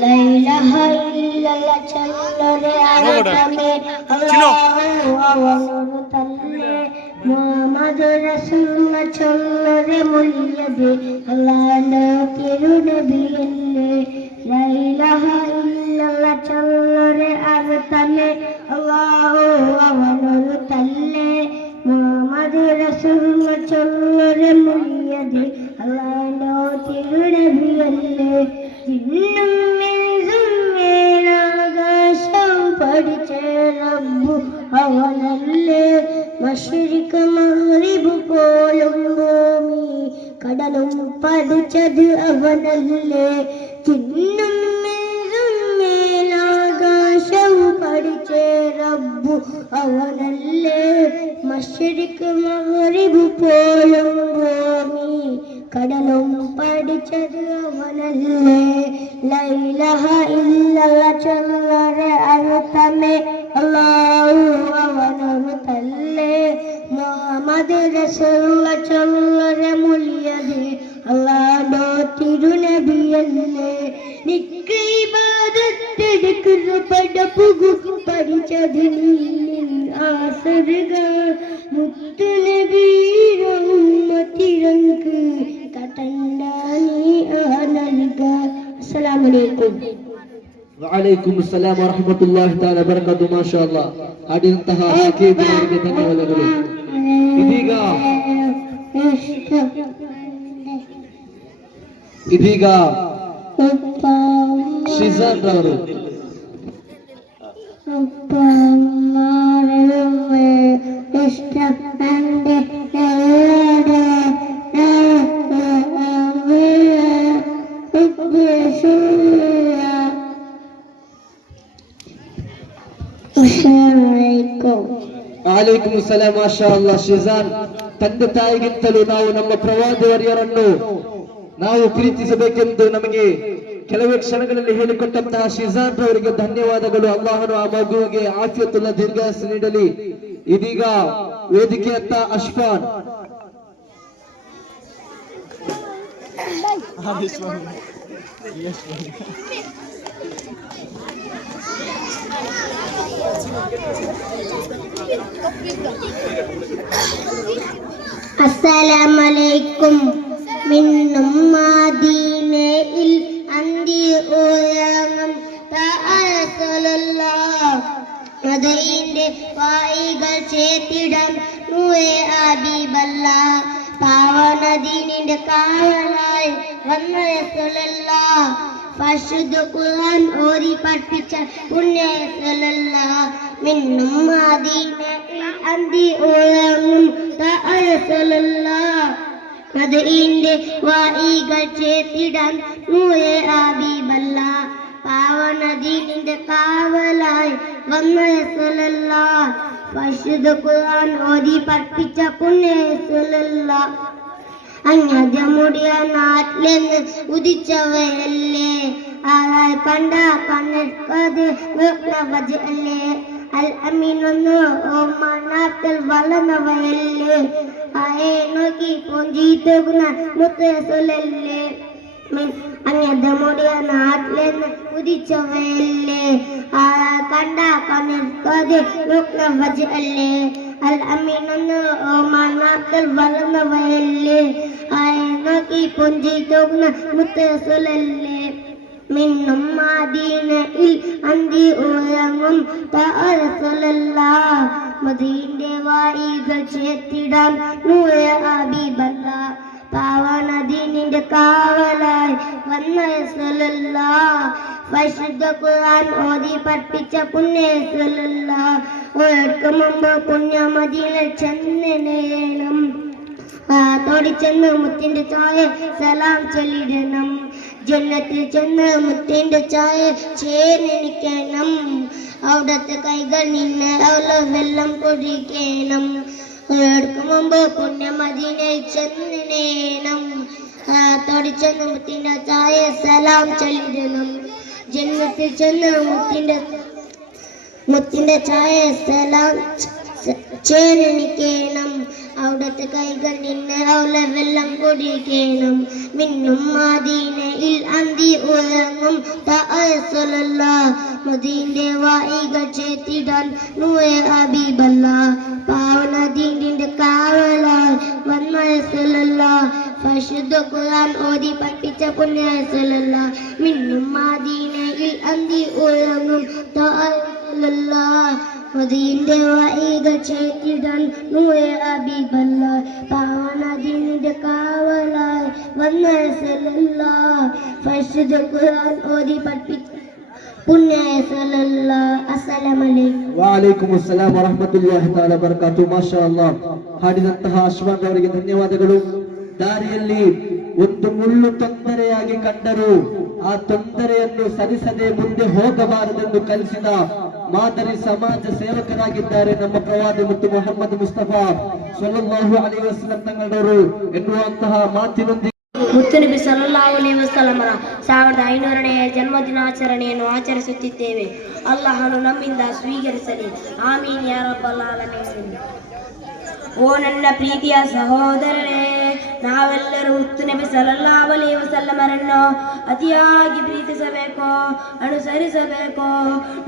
ला इलाहा इल्लल्लाह चल्लरे आदमे अल्लाहु अवनु तल्ले मुहम्मद रसूल चल्लरे मुल्यदे अल्लाह तिरु नबियल्ले ला इलाहा इल्लल्लाह चल्लरे आदमे अल्लाहु अवनु तल्ले മുഹമ്മദ് റസൂൽ ചൊല്ലരെ മുയ്യദ് അല്ലാഹു തിരുനബിയല്ലേ ജിന്നും മിൻസും മേലാകാശം പഠിച്ച റബ്ബു അവനല്ലേ മശ്രിഖ് മഗ്രിബ് പോലും ഭൂമി കടലും പഠിച്ചത് അവനല്ലേ ജിന്നും മിൻസും മേലാകാശം പഠിച്ച റബ്ബു അവനല്ലേ മശ്രിഖ് മഗ്രിബ് പോലും ഭൂമി കടലും പഠിച്ചത് അവനല്ലേ ലാ ഇലാഹ ഇല്ലല്ലാഹ് ചൊല്ലരെ അർത്ഥമേ അല്ലാഹു അവനു തല്ലേ മുഹമ്മദ് റസൂൽ ചൊല്ലരെ മുല്യദേ അല്ലാഹു തിരുനബിയല്ലേ നിക്ക് ഇബാദത്തെടുക്കുന്ന പടപ്പുകു പഠിച്ചത് ആസറുക മുത്തുനബിയുടെ ഉമ്മത്തിരങ്ക് കടണ്ടാനി ആനൽക. അസ്സലാമു അലൈക്കും. വഅലൈക്കും അസ്സലാം വറഹ്മത്തുള്ളാഹി തആല വബറകാതുഹു. മാഷാ അല്ലാ. ആടിದಂತಹ ಹಾಕಿಯವರಿಗೆ ಧನ್ಯವಾದಗಳು. ಇದೀಗ ಶಿಜಾನ್ ರವರು ವಅಲೈಕುಂ ಅಸ್ಸಲಾಂ. ಮಾಷಾ ಅಲ್ಲಾ. ಶಿಜಾನ್, ತಂದೆ ತಾಯಿಗಿಂತಲೂ ನಾವು ನಮ್ಮ ಪ್ರವಾದಿವರಿಯರನ್ನು ನಾವು ಪ್ರೀತಿಸಬೇಕೆಂದು ನಮಗೆ ಕೆಲವೇ ಕ್ಷಣಗಳಲ್ಲಿ ಹೇಳಿಕೊಟ್ಟಂತಹ ಶಿಜಾನ್ ರವರಿಗೆ ಧನ್ಯವಾದಗಳು. ಅಲ್ಲಾಹನು ಆ ಮಗುವಿಗೆ ಆಫಿಯತುಲ್ಲಾ ದೀರ್ಘಾಯಸ್ಸು ನೀಡಲಿ. ಇದೀಗ ವೇದಿಕೆಯತ್ತ ಅಶ್ಫಾನ್. അസ്സലാമു അലൈക്കും. മിന്നും മദീനയിൽ അന്തി ഉലകം തഅസ്സലല്ലാഹ് മദീന്റെ വായികൾ ചേർത്തിടാൻ നൂറെ ഹബീബല്ല പാവനദീനിന്റെ കാവലായി വന്ന റസൂലല്ലാഹ് പരിശുദ്ധ ഖുർആൻ ഓതി പഠിപ്പിച്ച പുണ്യ റസൂലല്ലാഹ് മിന്നും മദീനയിൽ അന്തി ഉറങ്ങും റസൂലല്ലാഹ് മദീന്റെ വായികൾ ചേർത്തിടാൻ നൂറെ ഹബീബല്ല പാവനദീനിന്റെ കാവലായി വന്ന റസൂലല്ലാഹ് പരിശുദ്ധ ഖുർആൻ ഓതി പഠിപ്പിച്ച പുണ്യ റസൂലല്ലാഹ് അങ്ങമുടിയ നാട്ടിലെന്ന് ഉദിച്ചവയല്ലേ ആരാൽ കണ്ട കണ്ണെടുക്കാതെ വജല്ലേ അൽ അമീനൊന്ന് ഓമാനാത്തിൽ വളർന്നവയല്ലേ ആയെ നോക്കി പൊഞ്ചിത്തുന്ന മുത്ത് റസൂലല്ലേ അങ്ങമുടിയ നാട്ടിലെന്ന് ഉദിച്ചവയല്ലേ ആരാൽ കണ്ട കണ്ണെടുക്കാതെ വജല്ലേ അൽ അമീനൊന്ന് ഓമാനാത്തിൽ വളർന്നവയല്ലേ ആയെ നോക്കി പൊഞ്ചിത്തുന്ന മുത്ത് റസൂലല്ലേ മിന്നും മദീനയിൽ അന്തി ഉറങ്ങും റസൂലല്ലാഹ് മദീന്റെ വായികൾ ചേർത്തിടാൻ നൂറെ ഹബീബല്ല പാവനദീനിന്റെ കാവലായി വന്ന റസൂലല്ലാഹ് പരിശുദ്ധ ഖുർആൻ ഓതി പഠിപ്പിച്ച പുണ്യ റസൂലല്ലാഹ് ഒരിക്കൽ മുമ്പ് പുണ്യ മദീനയിൽ ചെന്നേണം തോടി ചെന്ന് മുത്തിന്റെ ചായ സലാം ചൊല്ലിടണം ജന്നത്തിൽ ചെന്ന് മുത്തിന്റെ ചായ ചേർന്നിരിക്കണം അവിടത്തെ കൈകൾ നിന്ന് അവളെ വെള്ളം കുടിക്കണം ഒരിക്കൽ മുമ്പ് പുണ്യ മദീനയിൽ ചെന്നേണം തോടി ചെന്ന് മുത്തിന്റെ ചായ സലാം ചൊല്ലിടണം ജന്നത്തിൽ ചെന്ന് മുത്തിന്റെ ചായ സലാം ചേർന്നിരിക്കണം അവിടത്തെ കൈകൾ നിന്ന് അവളെ വെള്ളം കുടിക്കണം മിന്നും മദീനയിൽ അന്തി ഉറങ്ങും റസൂലല്ലാഹ് മദീന്റെ വായികൾ ചേർത്തിടാൻ നൂറെ ഹബീബല്ല പാവനദീനിന്റെ കാവലായി വന്ന റസൂലല്ലാഹ് പരിശുദ്ധ ഖുർആൻ ഓതി പഠിപ്പിച്ച പുണ്യ റസൂലല്ലാഹ് മിന്നും മദീനയിൽ അന്തി ഉറങ്ങും റസൂലല്ലാഹ് മദീന്റെ വായികൾ ചേർത്തിടാൻ നൂറെ ഹബീബല്ല പാവനദീനിന്റെ കാവലായി വന്ന റസൂലല്ലാഹ് പരിശുദ്ധ ഖുർആൻ ഓതി പഠിപ്പിച്ച പുണ്യ റസൂലല്ലാഹ് അസ്സലാമു അലൈക്കും വഅലൈക്കും അസ്സലാം വറഹ്മത്തുള്ളാഹി തആല ബറകാതുഹു മാഷാ ಅಲ್ಲಾಹ್ ಹಾಡಿದಂತಹ ಅಶ್ವಾನ್ ಅವರಿಗೆ ಧನ್ಯವಾದಗಳು ದಾರಿಯಲ್ಲಿ ಒಂದು ಮುಳ್ಳು ತೊಂದರೆಯಾಗಿ ಕಂಡರು ಆ ತೊಂದರೆಯನ್ನು ಸರಿಸದೆ ಮುಂದೆ ಹೋಗಬಾರದೆಂದು ಕಲಿಸಿದ ಮಾದರಿ ಸಮಾಜ ಸೇವಕರಾಗಿದ್ದಾರೆ ನಮ್ಮ ಪ್ರವಾದಿ ಮುತ್ತು ಮೊಹಮ್ಮದ್ ಮುಸ್ತಫಾ ಸಲ್ಲಲ್ಲಾಹು ಅಲೈಹಿ ವಸಲ್ಲಂ ತಂಗಳವರು ಎನ್ನುವಂತಹ ಮಾತಿನೊಂದಿಗೆ ಮುತ್ತನಬಿ ಸಲ್ಲಲ್ಲಾಹು ಅಲೈಹಿ ವಸಲ್ಲಮರ 1500ನೇ ಜನ್ಮದಿನಾಚರಣೆಯನ್ನು ಆಚರಿಸುತ್ತಿದ್ದೇವೆ. ಅಲ್ಲಾಹನು ನಮ್ಮಿಂದ ಸ್ವೀಕರಿಸಲಿ, ಆಮೀನ್ ಯಾ ರಬ್ಬಲ್ ಆಲಮೀನ್. ಓ ನನ್ನ ಪ್ರೀತಿಯ ಸಹೋದರರೇ, ನಾವೆಲ್ಲರೂ ಮುತ್ತನಬಿ ಸಲ್ಲಲ್ಲಾಹು ಅಲೈಹಿ ವಸಲ್ಲಮರನ್ನು ಅತಿಯಾಗಿ ಪ್ರೀತಿಸಬೇಕು, ಅನುಸರಿಸಬೇಕು.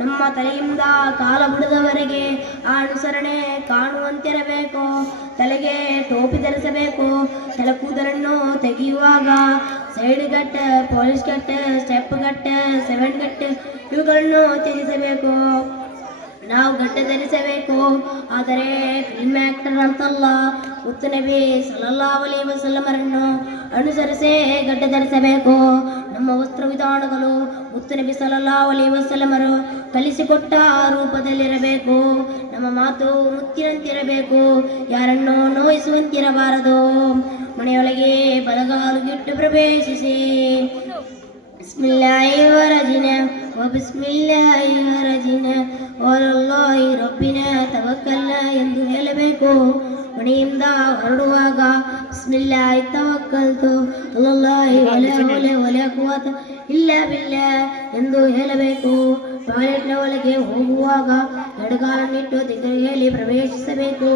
ನಮ್ಮ ತಲೆಯಿಂದ ಕಾಲಬುಡದವರೆಗೆ ಆ ಅನುಸರಣೆ ಕಾಣುವಂತಿರಬೇಕು. ತಲೆಗೆ ಟೋಪಿ ಧರಿಸಬೇಕು. ತಲೆ ಕೂದಲನ್ನು ತೆಗೆಯುವಾಗ side cut, polish cut, step cut, 7 cut ಇವುಗಳನ್ನು ತ್ಯಜಿಸಬೇಕು. ನಾವು ಗಡ್ಡ ಧರಿಸಬೇಕು, ಆದರೆ ಫಿಲ್ಮ್ ಆಕ್ಟರ್ ಅಂತಲ್ಲ. ಮುತ್ತನಬಿ ಸಲ್ಲಲ್ಲಾಹು ಅಲೈಹಿ ವಸಲ್ಲಮರನ್ನು ಅನುಸರಿಸೇ ಗಡ್ಡ ಧರಿಸಬೇಕು. ನಮ್ಮ ವಸ್ತ್ರ ವಿಧಾನಗಳು ಮುತ್ತನಬಿ ಸಲ್ಲಲ್ಲಾಹು ಅಲೈಹಿ ವಸಲ್ಲಮರು ಕಲಿಸಿಕೊಟ್ಟ ರೂಪದಲ್ಲಿರಬೇಕು. ನಮ್ಮ ಮಾತು ಮುತ್ತಿನಂತಿರಬೇಕು, ಯಾರನ್ನೂ ನೋಯಿಸುವಂತಿರಬಾರದು. ಮನೆಯೊಳಗೆ ಬಲಗಾಲುಗಿಟ್ಟು ಪ್ರವೇಶಿಸಿ ಬಿಸ್ಮಿಲ್ಲಾಹಿ ವರಜಿನಾ ವ ಬಿಸ್ಮಿಲ್ಲಾಹಿ ವರಜಿನಾ ವಲಲ್ಲಾಹಿ ರಬ್ಬಿನಾ ತವಕ್ಕಲ್ನಾ ಎಂದು ಹೇಳಬೇಕು. ಮನೆಯಿಂದ ಹೊರಡುವಾಗ ಬಿಸ್ಮಿಲ್ಲಾಹಿ ತವಕ್ಕಲ್ತು ಅಲಲ್ಲಾಹಿ ವಲಾ ಹೌಲ ವಲಾ ಕುವತ ಇಲ್ಲಾ ಬಿಲ್ಲಾಹ್ ಎಂದು ಹೇಳಬೇಕು. ಟಾಯ್ಲೆಟ್ನ ಒಳಗೆ ಹೋಗುವಾಗ ಎಡಗಾಲನ್ನಿಟ್ಟು ತಿರುಗೇಲಿ ಪ್ರವೇಶಿಸಬೇಕು.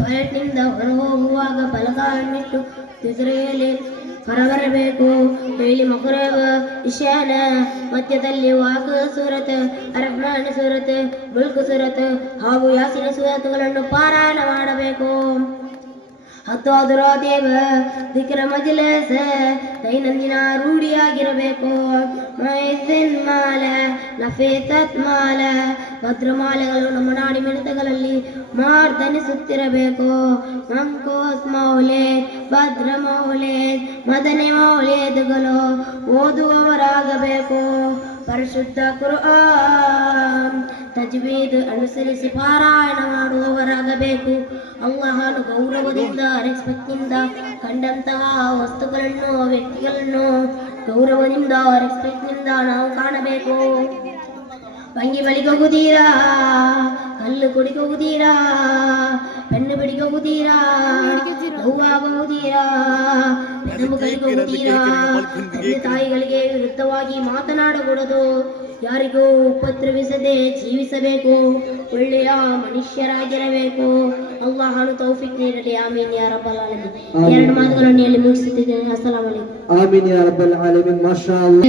ಟಾಯ್ಲೆಟ್ನಿಂದ ಹೊರ ಹೋಗುವಾಗ ಬಲಗಾಲನ್ನಿಟ್ಟು ತಿರುಗೇಲಿ ಹೊರಬರಬೇಕು. ಇಲ್ಲಿ ಮಕರಬ, ಇಶಾನ, ಮಧ್ಯದಲ್ಲಿ ವಾಕ ಸೂರತ್, ಅರಹ್ಮಾನ್ ಸೂರತ್, ಮುಲ್ಕ್ ಸೂರತ್ ಹಾಗೂ ಯಾಸಿನ ಸೂರತ್ಗಳನ್ನು ಪಾರಾಯಣ ಮಾಡಬೇಕು. ಹತ್ತೋದರೋ ದೇವ ದಿಕ್ರ ಮಜಲಸ ದೈನಂದಿನ ರೂಢಿಯಾಗಿರಬೇಕು. ಮೈಸಿನ್ ಮಾಲ ನಫೇಸತ್ ಮಾಲ ಭದ್ರಮಾಲೆಗಳು ನಮ್ಮ ನಾಡಿ ಮಿಡಿತಗಳಲ್ಲಿ ಮಾರ್ದನಿಸುತ್ತಿರಬೇಕು. ಮಂಕೋಸ್ ಮೌಲೆ ಭದ್ರ ಮೌಲೆ ಮದನೆ ಮೌಲೇದುಗಳು ಓದುವವರಾಗಬೇಕು. ಪರಿಶುದ್ಧ ಕುರ್ಆನ್ ತಜ್ವೀದ್ ಅನುಸರಿಸಿ ಪಾರಾಯಣ ಮಾಡುವವರಾಗಬೇಕು. ಅಲ್ಲಾಹನು ಗೌರವದಿಂದ ರೆಸ್ಪೆಕ್ಟ್ನಿಂದ ಕಂಡಂತಹ ವಸ್ತುಗಳನ್ನು ವ್ಯಕ್ತಿಗಳನ್ನು ಗೌರವದಿಂದ ರೆಸ್ಪೆಕ್ಟ್ನಿಂದ ನಾವು ಕಾಣಬೇಕು. ಭಂಗಿ ಬಳಿಗೋಗುತ್ತೀರಾ, ಕಲ್ಲು ಕುಡಿಗೋಗುತ್ತೀರಾ, ಪೆನ್ನು ಬಿಡಿಗೋಗುತ್ತೀರಾ, ನೋವಾಗೋಗುತ್ತೀರಾ, ಬೆದಮುಗಳಿಗೋಗುತ್ತೀರಾ. ತಂದೆ ತಾಯಿಗಳಿಗೆ ವಿರುದ್ಧವಾಗಿ ಮಾತನಾಡಕೂಡದು. ಯಾರಿಗೂ ಉಪದ್ರವಿಸದೆ ಜೀವಿಸಬೇಕು. ಒಳ್ಳೆಯ ಮನುಷ್ಯರಾಗಿರಬೇಕು. ಅಲ್ಲಾಹನು ತೌಫಿಕ್ ನೀಡಲಿ. ಆಮೀನ್ ಯಾ ರಬ್ಬಲ್ ಆಲಮೀನ್. ಎರಡು ಮಾತುಗಳನ್ನು ಹೇಳಿ ಮುಗಿಸುತ್ತಿದ್ದೇನೆ. ಅಸ್ಸಲಾಮು ಅಲೈಕುಂ. ಆಮೀನ್ ಯಾ ರಬ್ಬಲ್ ಆಲಮೀನ್. ಮಾಶಾ ಅಲ್ಲಾಹ್.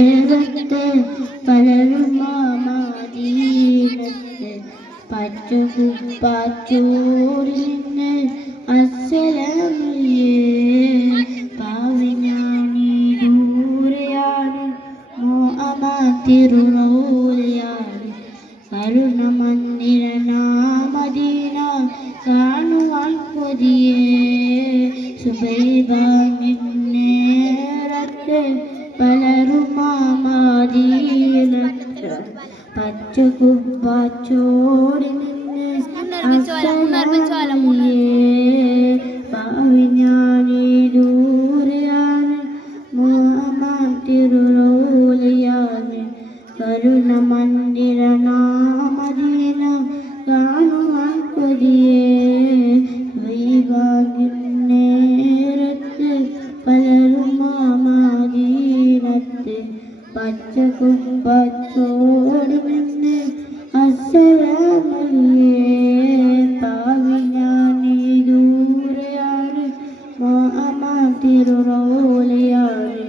പച്ചൂരിന് അസ്സലാമിയേ പാവിനാനി ദൂരെയാണ് മോഅമാതിറുറൗലിയാണ് കരുണമന്ദിരനാമദീന കാണുവാൻ കൊതിയേ സുബൈബാമിന്നേരത്ത് പലരുമാമദീനത്ത് പച്ചക്കുപ്പാച്ചോടി നിന്ന് പാവിഞ്ഞാനി ദൂരെയാണ് മോഹമാതിറുറൗലിയാണ് കരുണമന്ദിരനാമദീന കാണുവാൻ കൊതിയേ വൈകാകിന്നേരത്ത് പലരുമാമദീനത്ത് പച്ചക്കുപ്പച്ചോടി നിന്ന് അസ്സലാമല്ലേ പാവിനാനി ദൂരെയാണ് മോഹമാതിറുറൗലിയാണ്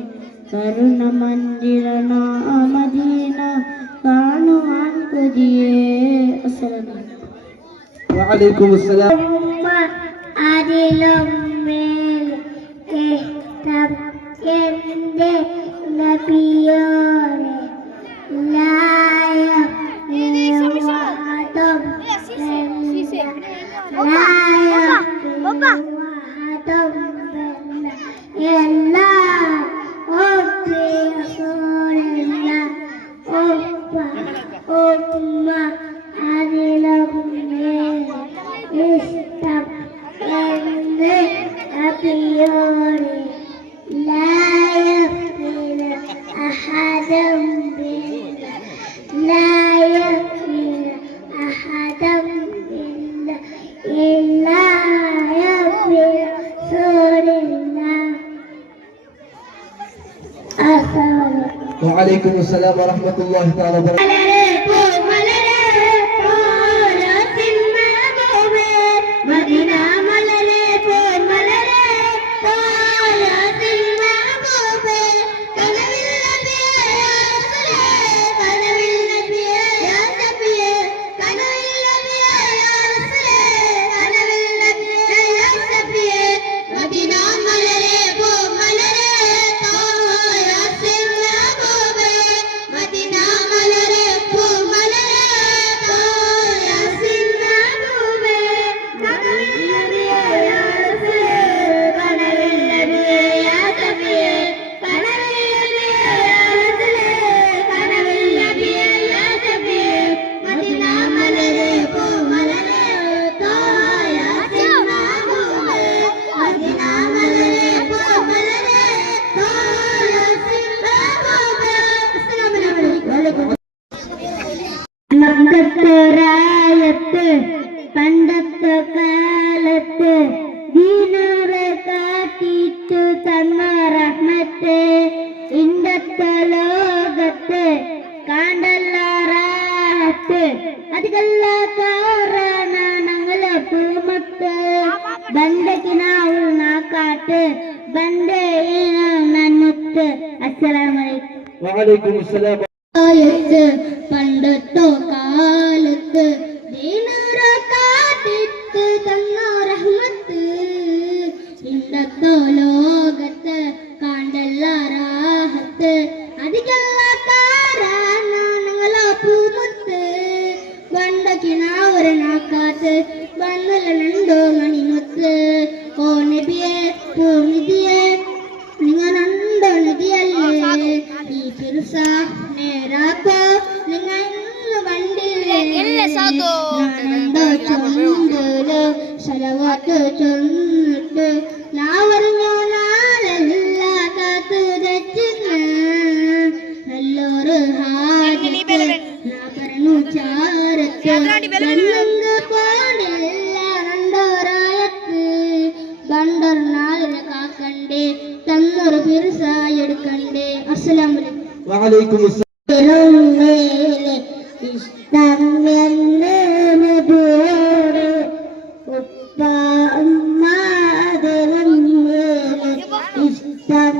കരുണമന്ദിരനാമദീന കാണുവാൻ കൊതിയേ. അസ്സലാമു വഅലൈക്കും അസ്സലാം. അതിലും മേൽ ഇഷ്ടം എന്റെ നബിയോരെ വഅലൈക്കും അസ്സലാം വറഹ്മത്തുള്ളാഹി തആല വബറകാതുഹു. മക്കത്തോരായത്ത് പണ്ടത്തെ കാലത്ത് ദീനറെ കാട്ടിച്ചു തന്ന റഹ്മത്ത് ഇന്നത്തെ ലോകത്ത് കാണ്ടല്ലാറാത്ത് അതികല്ല കാരണ ഞങ്ങളെ പൂമത്ത് ബണ്ടയ്ക്ക് നാവുൾ നാക്കാട്ട് ബണ്ടേ നന്നുത്ത്. അസ്സലാമലൈക്കും. വഅലൈക്കും അസ്സലാം. പണ്ടത്തോ കാലത്ത് ദീനറെ കാട്ടിച്ചു തന്ന റഹ്മത്ത് കാത്ത് വന്നല്ലോ മണിമുത്ത്. ഓ നബിയെ പൂനിധിയെ നിങ്ങളുണ്ടോ നിധിയല്ലേ? ഈ ഫിർസ നേരാക്കോ നിങ്ങൾ കണ്ടില്ലേ? ഞാനുണ്ടോ ചൊല്ലുലോ സലവാത്ത് ചൊല്ലിട്ട് നാവറിഞ്ഞോ നാളെല്ല കാത്തു തെറ്റിന്ന് നല്ലൊരു പറഞ്ഞു ചാരത്ത് പാടില്ല രണ്ടോരായത്ത് ബണ്ടർ നാളിനെ കാക്കണ്ടേ തന്നൊരു പിറസായി എടുക്കണ്ടേ. അസ്സലാമു അലൈക്കും. വഅലൈക്കും അസ്സലാം. ഇഷ്ടം എന്ന് നബിയോട് ഉപ്പ ഉമ്മ അതിലൊന്ന് ഇഷ്ടം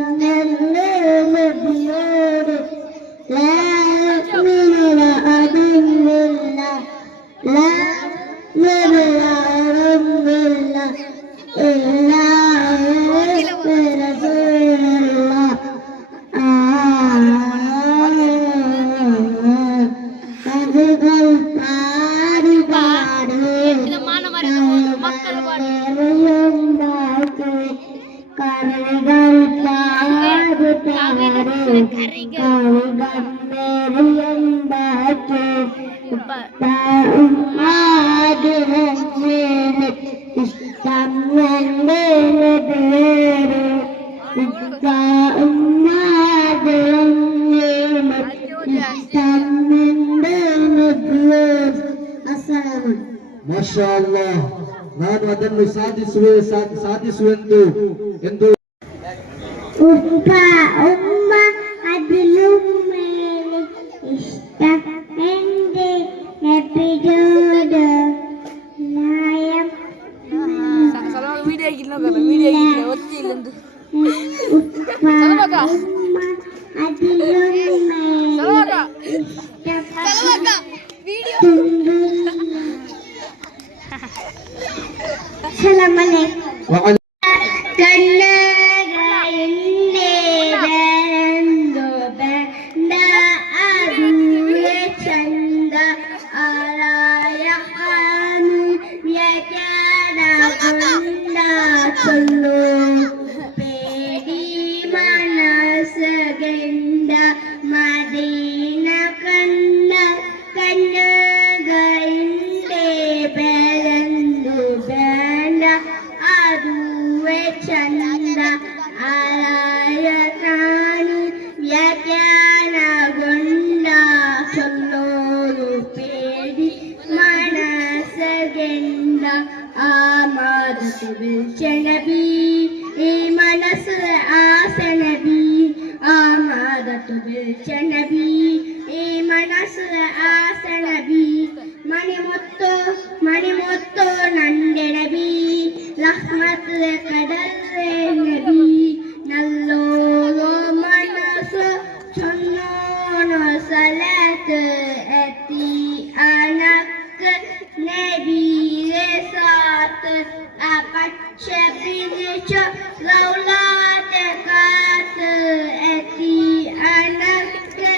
എന്ന് നബിയോട് ಮಾಷಾ ಅಲ್ಲಾಹ್, ನಾನು ಅದನ್ನು ಸಾಧಿಸುವೆಂದು ಎಂದು ഉപ്പ ഉമ്മ അതിലും മേലെ ഇഷ്ടം എൻ്റെ നബിയോട് ന്യായം ഉപ്പ ഉമ്മ അതിലും മേലെ വഅലൈക്കും മണിമുത്തോ നന്റെ നബി റഹ്മത്ത് കടലേ നബി നല്ലോരോ മനസ്സ് ചൊന്നോണോ സലാത്ത് എത്തി അനക്ക് നബിയെ സാത്ത് ആ പച്ച പിരിച്ചോ റൗലാത്തെ കാത്ത് എത്തി അനക്ക്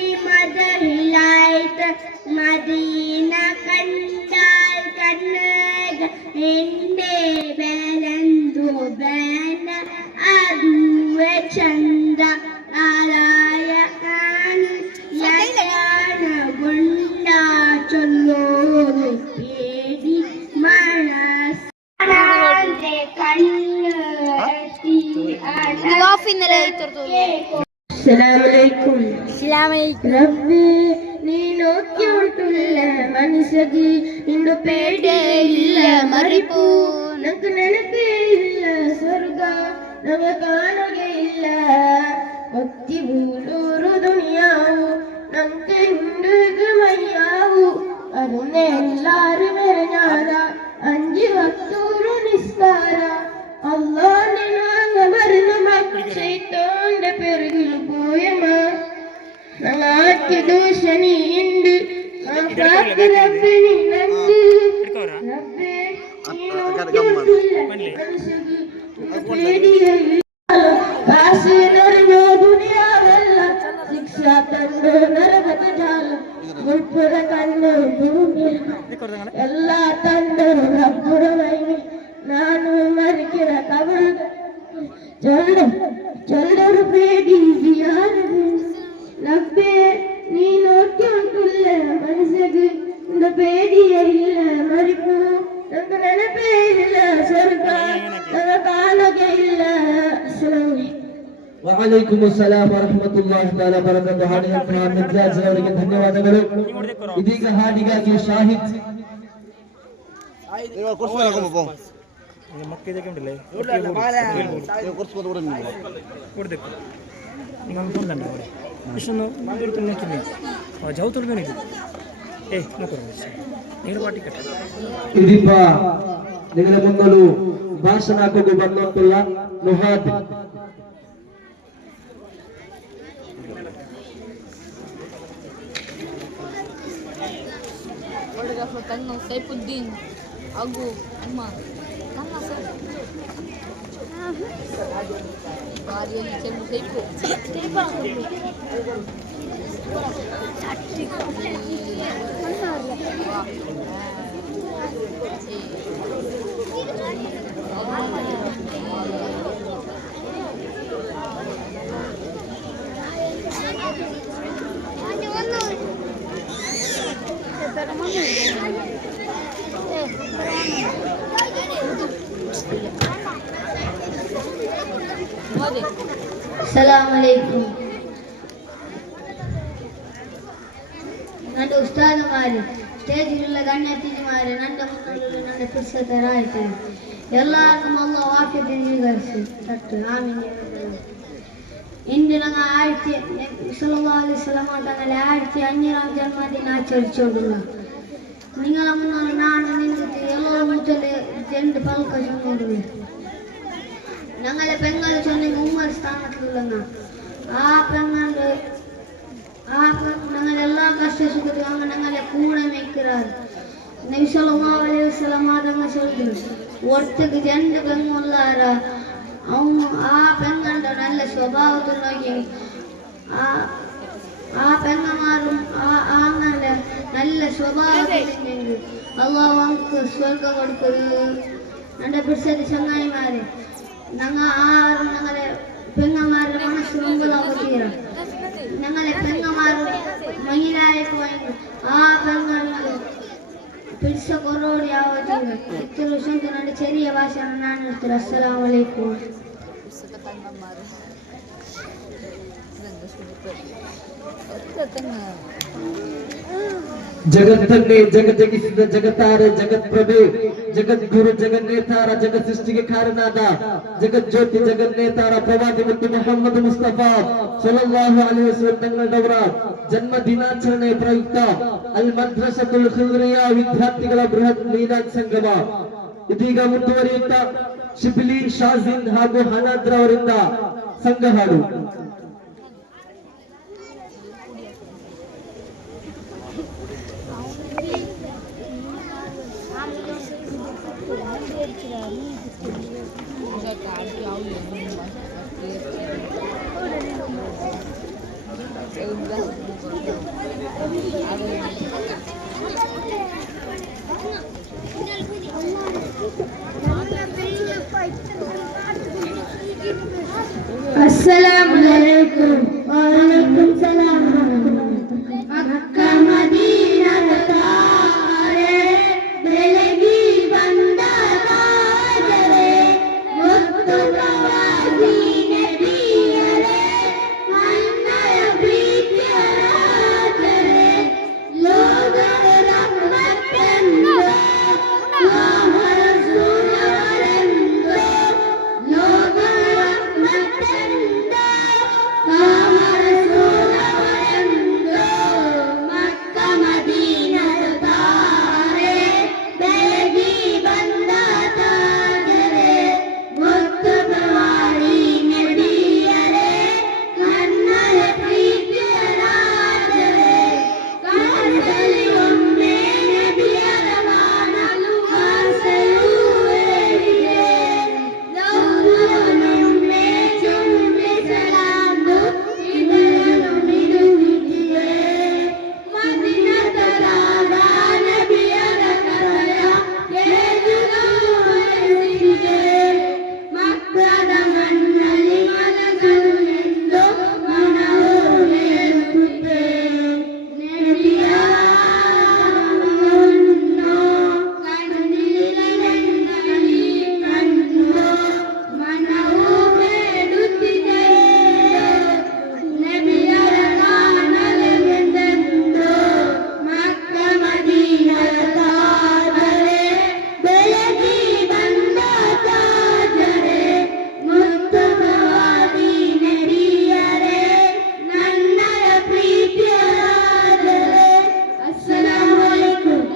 ഈ മദഹിലായിട്ട് മദീന കണ്ടാൽ കണ്ണക എന്റെ ബലന്തു ബല അതുവെ ചന്ത ആലായ കാണി യജാന ഗുണ്ട ചൊല്ലോരു പേടി മനസ് കണ്ണ് എത്തി റബ്ബി നീ നോക്കിയിട്ടുള്ള മനുഷ്യക്ക് നിന്റെ പേടേ ഇല്ല മറിപ്പൂ നമുക്ക് ನೆನಪೇ ಇಲ್ಲ ಸ್ವರ್ಗ ನಮ ಕಾಣುകയില്ല ಭಕ್ತಿ ಬೂಲೂರು ದುನಿಯಾವು നമുക്ക് ಹಿಂದುക്ക് മയ്യാവൂ അതിനെ എല്ലാരും മെരഞ്ഞാല 5 വക്തൂരു നിസ്കാര അള്ളാന്റെ നാങ്ങ മരുന്ന് മൈത്തോന്റെ പെരുകിൽ പോയമ നാക്ക് ദോഷണിയുണ്ട് റബ്ബിനി നന്ദി റബ്ബേ നീ നോക്കിയിട്ടുള്ള കാശി നിറഞ്ഞോ ദുനിയാവല്ല ശിക്ഷ തന്നു നരകത ജാലം മുൾപ്പുറ കണ്ണു ಎಲ್ಲ ತಂದರು ರಬ್ಬುರವೈನಿ ನಾನು ಮರಿಕಿರ ಕಬಲ್ ಚೊಲ್ಲರು ಬೇಡಿ ಯಾರು ಲಬ್ಬೆ ನೀನು ಒಟ್ಟಿಲ್ಲ ಮನಸ್ಸಿಗೆ இந்த பேடியே இல்ல மறிப்பு நம்ம நினைப்பே இல்ல சொர்க்கா நம்ம காலகே இல்ல ವಅಲೈಕುಮ್ ಅಸ್ಸಲಾಂ ವರಹಮತುಲ್ಲಾಹಿ ತಆಲಾ ಬರಕಾತು. ಹಾಡಿನ ಮಿರ್ಜಾಜ್ ಅವರಿಗೆ ಧನ್ಯವಾದಗಳು. ಇದೀಗ ಹಾಡಿಗಾಗಿ ಶಾಹಿದ್ ಇದೀಪ ನಿಗಳ ಮುಂದಲು ಭಾಷಣ ಹಾಕೋದು ಬಂದಂತಲ್ಲ ನುಹಾದ್ Tengok Saifuddin Agu Umar tengah saya hari ini saya Saifu Assalamualaikum. Nanda ustadumare ಸ್ಟೇಜಿലുള്ള ಗಣ್ಯಾತಿಥಿಮಾರೆ ನನ್ನ ಮುನ್ನಡೆಯಲು ನನ್ನ ಪುರುಷರಾಯಿತು ಎಲ್ಲರಿಗೂ Allah ವಾಕ್ಯತೆ ನೀಗರಿಸಿ ತಟ್ಟು ಆಮೀನ್. ഇന്ന് ഞങ്ങൾ 1500 ജന്മദിന ആചരിച്ചോടുള്ള നിങ്ങളെ മുന്നോട്ട് നാണ് നിന്നിട്ട് എല്ലാവരും മുതല് 2 പൽക്ക ചൊല്ലുള്ളൂ. ഞങ്ങളെ പെങ്ങൾ ചൊല്ലിങ് ഉമ്മർ സ്ഥാനത്തിലുള്ള ആ പെങ്ങളുടെ ഞങ്ങളെല്ലാ കഷ്ട സുഖത്തിൽ അങ്ങ് ഞങ്ങളെ കൂടെ വെക്കാറ്. നബി സല്ലല്ലാഹു അലൈഹി വസല്ലം തങ്ങൾ ചൊല്ലു ഒറ്റക്ക് 2 പെങ്ങളുള്ളാര ആ പെങ്ങളുടെ നല്ല സ്വഭാവത്തിൽ നോക്കി ആ പെങ്ങന്മാരും ആങ്ങളുടെ നല്ല സ്വഭാവത്തിൽ അള്ളാഹു നമുക്ക് സ്വർഗം കൊടുക്കുന്നത്. എൻ്റെ പിടിച്ചത് ചങ്ങായിമാരെ ഞങ്ങൾ ആരും ഞങ്ങളെ പെങ്ങന്മാരുടെ മനസ്സ് മുമ്പിലാക്കുക. ഞങ്ങളെ പെങ്ങന്മാരും മഹിളായി പോയെങ്കിൽ ആ പെങ്ങൾക്ക് പിടിച്ച കുറോടി ആവത്തില്ല. ഇത്ര വിഷയത്തിൽ എൻ്റെ ചെറിയ ഭാഷ ഞാൻ എടുത്തത്. അസ്സലാമു അലൈക്കും. ಜಗತ್ತನ್ನೇ ಜಗಜಗಿಸಿದ ಜಗತ್ತಾರ ಜಗತ್ಪ್ರಭೆ ಜಗದ್ಗುರು ಜಗನ್ನೇತಾರ ಜಗತ್ ಸೃಷ್ಟಿಗೆ ಕಾರಣನಾದ ಜಗಜ್ಯೋತಿ ಜಗನ್ನೇತಾರ ಪ್ರವಾದಿ ಮತ್ತು ಮೊಹಮ್ಮದ್ ಮುಸ್ತಫಾ ಸಲ್ಲಲ್ಲಾಹು ಅಲೈಹಿ ವಸಲ್ಲಂ ತಂಗಳವರ ಜನ್ಮ ದಿನಾಚರಣೆ ಪ್ರಯುಕ್ತ ಅಲ್ ಮದ್ರಸತುಲ್ ಖಿಲ್ರಿಯಾ ವಿದ್ಯಾರ್ಥಿಗಳ ಬೃಹತ್ ಮೀಲಾದ್ ಸಂಗಮ ಇದೀಗ ಮುಂದುವರಿಯುತ್ತಾ ಶಿಬ್ಲಿ ಶಾಜಿನ್ ಹಾಗೂ ಹನಾದ್ರ ಅವರಿಂದ ಸಂಘ ಹಾಡು. अस्सलामु अलैकुम वालेकुम सलाम मक्का मदीना तारे बेलगी बंदा बाजरे मुत्तु प्रवादी नबीरे अन्नय प्रीतियराजरे लोग रहमतंदो अल्लाह रसूलंदो लोग रहमतंदो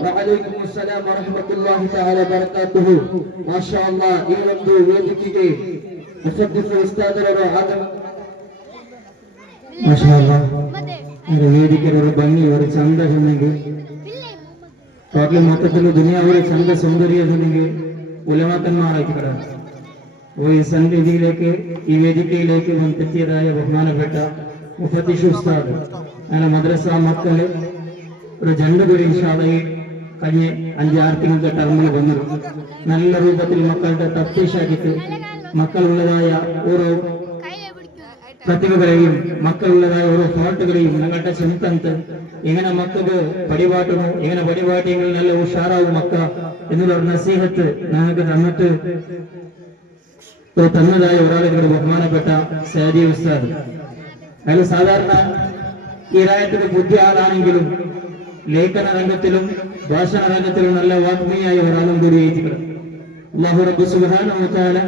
വഅലൈക്കും അസ്സലാം വറഹ്മത്തുള്ളാഹി തആല ബറകാതുഹു. മാഷാ അല്ലാഹ്, ഈ ಒಂದು ವೇದಿಕೆಗೆ ಮುಸದ್ದಿಫ್ ಉಸ್ತಾದರವರು മാഷാ അല്ലാഹ്, ഒരു ವೇದಿಕೆಯ ഒരു ഭംഗി, ഒരു ചന്ത ചെന്നെങ്കിൽ ടോട്ടൽ മൊത്തത്തിൽ ദുനിയാവിലെ ചന്ത സൗന്ദര്യ ചെന്നെങ്കിൽ ഉലമാക്കന്മാരായിക്കട ഈ സന്നിധിയിലേക്ക്, ഈ വേദിക്കയിലേക്ക് വന്നെത്തിയതായ ബഹുമാനപ്പെട്ട മുഫത്തിഷ് ഉസ്താദ്, അങ്ങനെ മദ്രസ മക്കള് ഒരു ജണ്ടുപേര് ഇൻഷാഅല്ലാഹ് കഴിഞ്ഞ 5-6 തിങ്കളുടെ ടർമിൽ വന്നു നല്ല രൂപത്തിൽ മക്കളുടെ തഫ്തീഷാക്കിയിട്ട് മക്കളുള്ളതായ ഓരോ പ്രതിഭകളെയും മക്കളുള്ളതായ ഓരോ ഫോൾട്ടുകളെയും ഞങ്ങളുടെ ചിന്തന്ത് എങ്ങനെ മക്കൾക്ക് പടിപാട്ടണോ, എങ്ങനെ പടിപാട്ടിയെങ്കിൽ നല്ല ഉഷാറാവും മക്ക എന്നുള്ള നസീഹത്ത് ഞങ്ങൾക്ക് തന്നിട്ട് തന്നതായ ഒരാളെ ബഹുമാനപ്പെട്ട സാദി ഉസ്താദ്. അയാൾ സാധാരണ ഈ രാജ്യത്തിന് ബുദ്ധി ആളാണെങ്കിലും ലേഖന രംഗത്തിലും ഭാഷണ രംഗത്തിലും നല്ല വാഗ്മിയായ ഒരാളും കൂടി എഴുതിക്കണം. അല്ലാഹു റബ്ബ് സുബ്ഹാനഹു വ തആല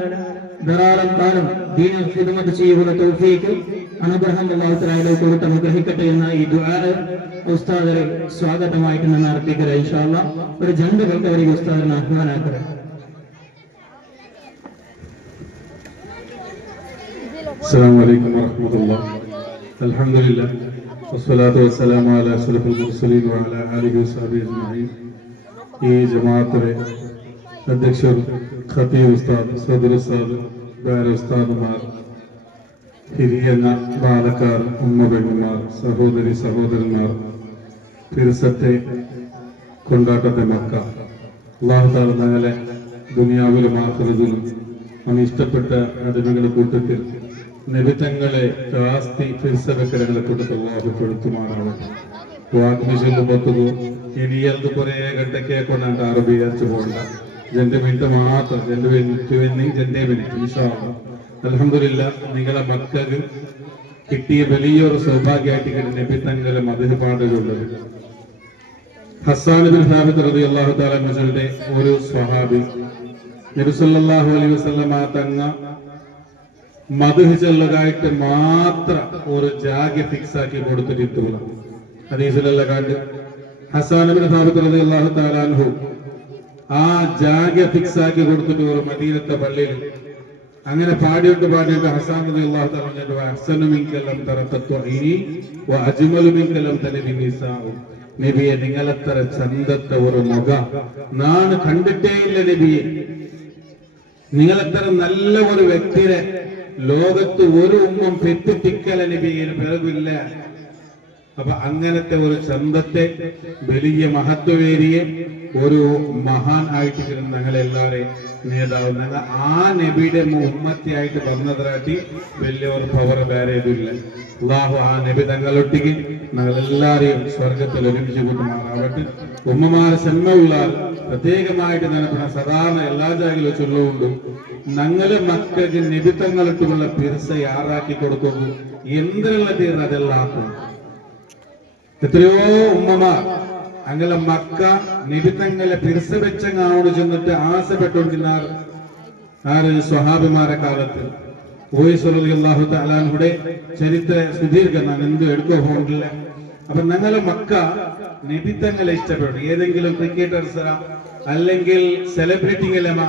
ധാരാളം കാലം ദീനിൽ ഖിദ്മത്ത് ചെയ്യുന്ന തൗഫീഖ് അനുഗ്രഹം അല്ലാഹു തആല കൊടുത്ത് അനുഗ്രഹിക്കട്ടെ എന്ന ഈ ദുആ ഉസ്താദിനെ സ്വാഗതമായിട്ട് ഞാൻ അർപ്പിക്കുക. ഇൻഷാ അല്ലാഹ് ഒരു ജണ്ട് കൽക്കവരി ഉസ്താദിനെ ആഹ്വാനാക്കുക. السلام عليكم ورحمة الله. الحمد لله والصلاة والسلام على أشرف المرسلين وعلى آله وصحبه أجمعين. ഈ ജമാഅത്തിലെ അധ്യക്ഷർ, ഖതീബ് ഉസ്താദ്, സദർ ഉസ്താദ്, ബാര ഉസ്താദുമാർ, ഹിരിയ ബാലക്കാർ, ഉമ്മബെങ്ങന്മാർ, സഹോദരി സഹോദരന്മാർ, തിരുസത്തെ കൊണ്ടാട്ടത്തെ മക്ക, അല്ലാഹു തആല ഞങ്ങളെ ദുനിയാവിലും ആഖിറത്തിലും അവൻ ഇഷ്ടപ്പെട്ട അടിമകളുടെ കൂട്ടത്തിൽ നിബിധങ്ങളെ ജാസ്തി ഫിർസവക്കരങ്ങളെ കൂട്ടത്തിൽ അല്ലാഹു പെടുത്തുമാറാവട്ടെ. വാഗ്മി ചൊല്ലുമ്പോത്തത് ഇനിയത് കുറേ ഗಂಟೆಗೆ കൊണ്ടാണ്ട് അറബി അരച്ചു പോകണ്ട, 2 മിനിറ്റ് മാത്രം, 2 മിനിറ്റ് ഇൻഷാ അല്ലാഹ്. അൽഹംദുലില്ലാഹ്, നിങ്ങളെ മക്കൾക്ക് കിട്ടിയ വലിയൊരു സൗഭാഗ്യമായിട്ട് നബിധങ്ങളെ മദ്ഹ് പാടുകളുള്ളത്. ഹസ്സാൻ ബിൻ സാബിത്ത് റളിയല്ലാഹു തആല അൻഹുവിന്റെ ഒരു സ്വഹാബി നബി സല്ലല്ലാഹു അലൈഹി വസല്ലമ തങ്ങ മദ്ഹ് ചൊല്ലുകായിട്ട് മാത്രം ഒരു ജാഗ ഫിക്സ് ആക്കി കൊടുത്തിട്ടുള്ള ഹദീസിലെല്ലാം കണ്ട് ഹസ്സാൻ ബിൻ സാബിത്ത് റളിയല്ലാഹു തആല അൻഹു ആ ജാഗ ഫിക്സ് ആക്കി കൊടുത്തിട്ട് ഒരു മദീനത്തെ പള്ളിയിൽ അങ്ങനെ പാടിയിട്ട് ഹസ്സാൻ റളിയല്ലാഹു തആല പറഞ്ഞു, അഹ്സനു മിൻകലം തറത്തത്വഇനി വ അജ്മലു മിൻകലം തലബി നിസാഉ. നബിയെ, നിങ്ങളത്ര ചന്തത്തെ ഒരു മുഖ നാണ് കണ്ടിട്ടേ ഇല്ല നബിയെ. നിങ്ങളത്ര നല്ല ഒരു വ്യക്തിയെ ലോകത്ത് ഒരു ഉമ്മം പെറ്റിട്ടിക്കല നബിയിൽ പിറകില്ല. അപ്പൊ അങ്ങനത്തെ ഒരു ചന്തത്തെ വലിയ മഹത്വവേരിയെ ഒരു മഹാൻ ആയിട്ട് ഞങ്ങളെല്ലാരെയും നേതാവ് ഞങ്ങൾ ആ നബിയുടെ ഉമ്മത്തിയായിട്ട് പറഞ്ഞതിനാട്ടി വലിയൊരു പവർ വേറെ ഇതില്ല. അല്ലാഹു ആ നബി തങ്ങളൊട്ടിക്ക് ഞങ്ങളെല്ലാരെയും സ്വർഗത്തിൽ ഒരുമിച്ച് കൂട്ടുമാറാവട്ടെ. ഉമ്മമാരെ സെന്നുള്ള പ്രത്യേകമായിട്ട് നിലപ്പെടുന്ന സാധാരണ എല്ലാ ജാഗിലും ചൊല്ലുകൊണ്ട് ഞങ്ങള് മക്കൾക്ക് നബി തങ്ങളിട്ടുള്ള പിർസ യാറാക്കി കൊടുക്കുന്നു. എന്തിനുള്ള തീർന്ന് അതെല്ലാം എത്രയോ ഉമ്മമാർ അങ്ങനെ മക്ക നിബിത്തങ്ങളെ പിർസ വെച്ചങ്ങാവോട് ചെന്നിട്ട് ആശപ്പെട്ടോണ്ടിരുന്ന ആറ് സ്വഹാബിമാരെ കാലത്ത് ഓയിസ് റളിയല്ലാഹു തആല അൻഹുടെ ചരിത്ര സുദീർഘമാണ്, എന്ത് എടുക്കോ പോകില്ല. അപ്പൊ ഞങ്ങളെ മക്ക നിബിത്തങ്ങളെ ഇഷ്ടപ്പെടും. ഏതെങ്കിലും ക്രിക്കറ്റേഴ്സ് അല്ലെങ്കിൽ സെലിബ്രിറ്റികളെമ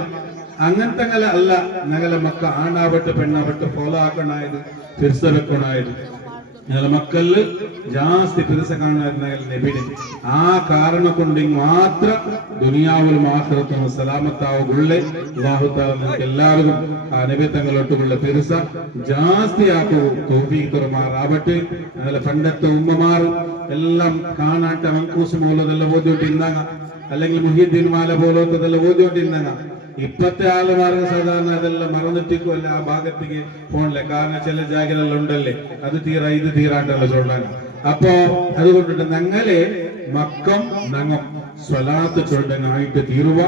അങ്ങനത്തെ അല്ല ഞങ്ങളെ മക്ക ആണാവട്ടെ പെണ്ണാവട്ടെ ഫോളോ ആക്കണായത്, പിർസ വെക്കണായത്. ഞങ്ങളെ മക്കളില് ജാസ്തി പിർസ കാണുന്ന നബിനെ ആ കാരണം കൊണ്ട് മാത്രം ദുനിയാവിലും ആഖിറത്തും സലാമത്താവുകളെ അല്ലാഹു തആല നിങ്ങൾക്ക് എല്ലാവർക്കും ആ നബി തങ്ങളൊട്ടുള്ള പിർസ ജാസ്തിയാക്കൂ തൗഫീഖ് തരുമാറാവട്ടെ. ഞങ്ങളെ പണ്ടത്തെ ഉമ്മമാർ എല്ലാം കാണാട്ട മങ്കൂസ് പോലതെല്ലാം ഓതിക്കൊണ്ടിരുന്നാങ്ങ, അല്ലെങ്കിൽ മുഹീദ്ദീൻ മാല പോലത്തതെല്ലാം ഓതിക്കൊണ്ടിരുന്നാങ്ങ. ഇപ്പത്തെ ആളുമാർക്ക് സാധാരണ അതെല്ലാം മറന്നിട്ടിക്കുമല്ല ആ ഭാഗത്തേക്ക് പോണില്ല. കാരണം ചില ജാഗ്രതകൾ ഉണ്ടല്ലേ, അത് തീരാ ഇത് തീരാണ്ടല്ല ചൊല്ലാൻ. അപ്പോ അതുകൊണ്ടിട്ട് ഞങ്ങളെ മക്കം ഞങ്ങൾ സ്വലാത്ത് ചൊല്ലനായിട്ട് തീരുവ.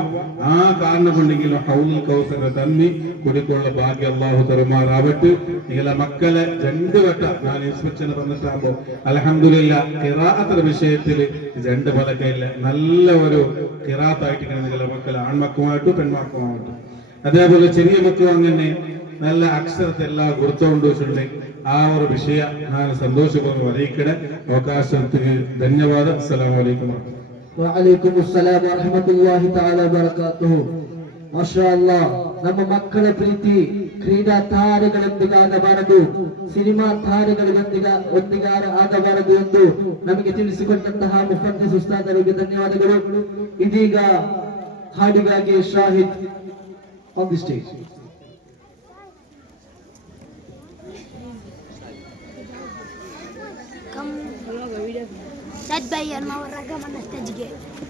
ആ കാരണം കൊണ്ടെങ്കിലും ഹൗലുൽ കൗസറിനെ തന്നി കുടിക്കുള്ള ഭാഗ്യം അല്ലാഹു തരുമാറാവട്ടെ. നിങ്ങളെ മക്കളെ 2 വട്ടം ഞാൻ ഇൻസ്പെക്ഷന് തന്നിട്ടാകുമ്പോ അൽഹംദുലില്ലാഹ് ഖിറാഅത്തിന്റെ വിഷയത്തിൽ 2 പലകയില്ല. നല്ല ഒരു ഖിറാഅത്തായിട്ട് നിങ്ങളെ മക്കളെ ആൺമക്കുമായിട്ടും പെൺമക്കുമായിട്ടും അതേപോലെ ചെറിയ മക്കളും അങ്ങനെ നല്ല അക്ഷരത്തെ എല്ലാം ഗുരുത്തുകൊണ്ട് വെച്ചിട്ടുണ്ട്. ആ ഒരു വിഷയം ഞാൻ സന്തോഷപൂർവ്വം അറിയിക്കണേ. അവകാശത്തിന് ധന്യവാദം. അസ്സലാമു അലൈക്കും. വഅലൈക്കും അസ്സലാം വറഹ്മത്തുള്ളാഹി തആല വബറകാതുഹു. ಮಾಶಾ ಅಲ್ಲಾಹ್, ನಮ್ಮ ಮಕ್ಕಳ ಪ್ರೀತಿ ಕ್ರೀಡಾ ತಾರೆಗಳೊಂದಿಗೆ ಆಗಬಾರದು, ಸಿನಿಮಾ ತಾರೆಗಳೊಂದಿಗೆ ಆಗಬಾರದು ಎಂದು ನಮಗೆ ತಿಳಿಸಿಕೊಟ್ಟಂತಹ ಮುಫದ್ದಿಸ್ ಉಸ್ತಾದರಿಗೆ ಧನ್ಯವಾದಗಳು. ಇದೀಗ ಹಾಡಿಗಾಗಿ Shahid on the stage. Sad bayar mau ragam anak stage.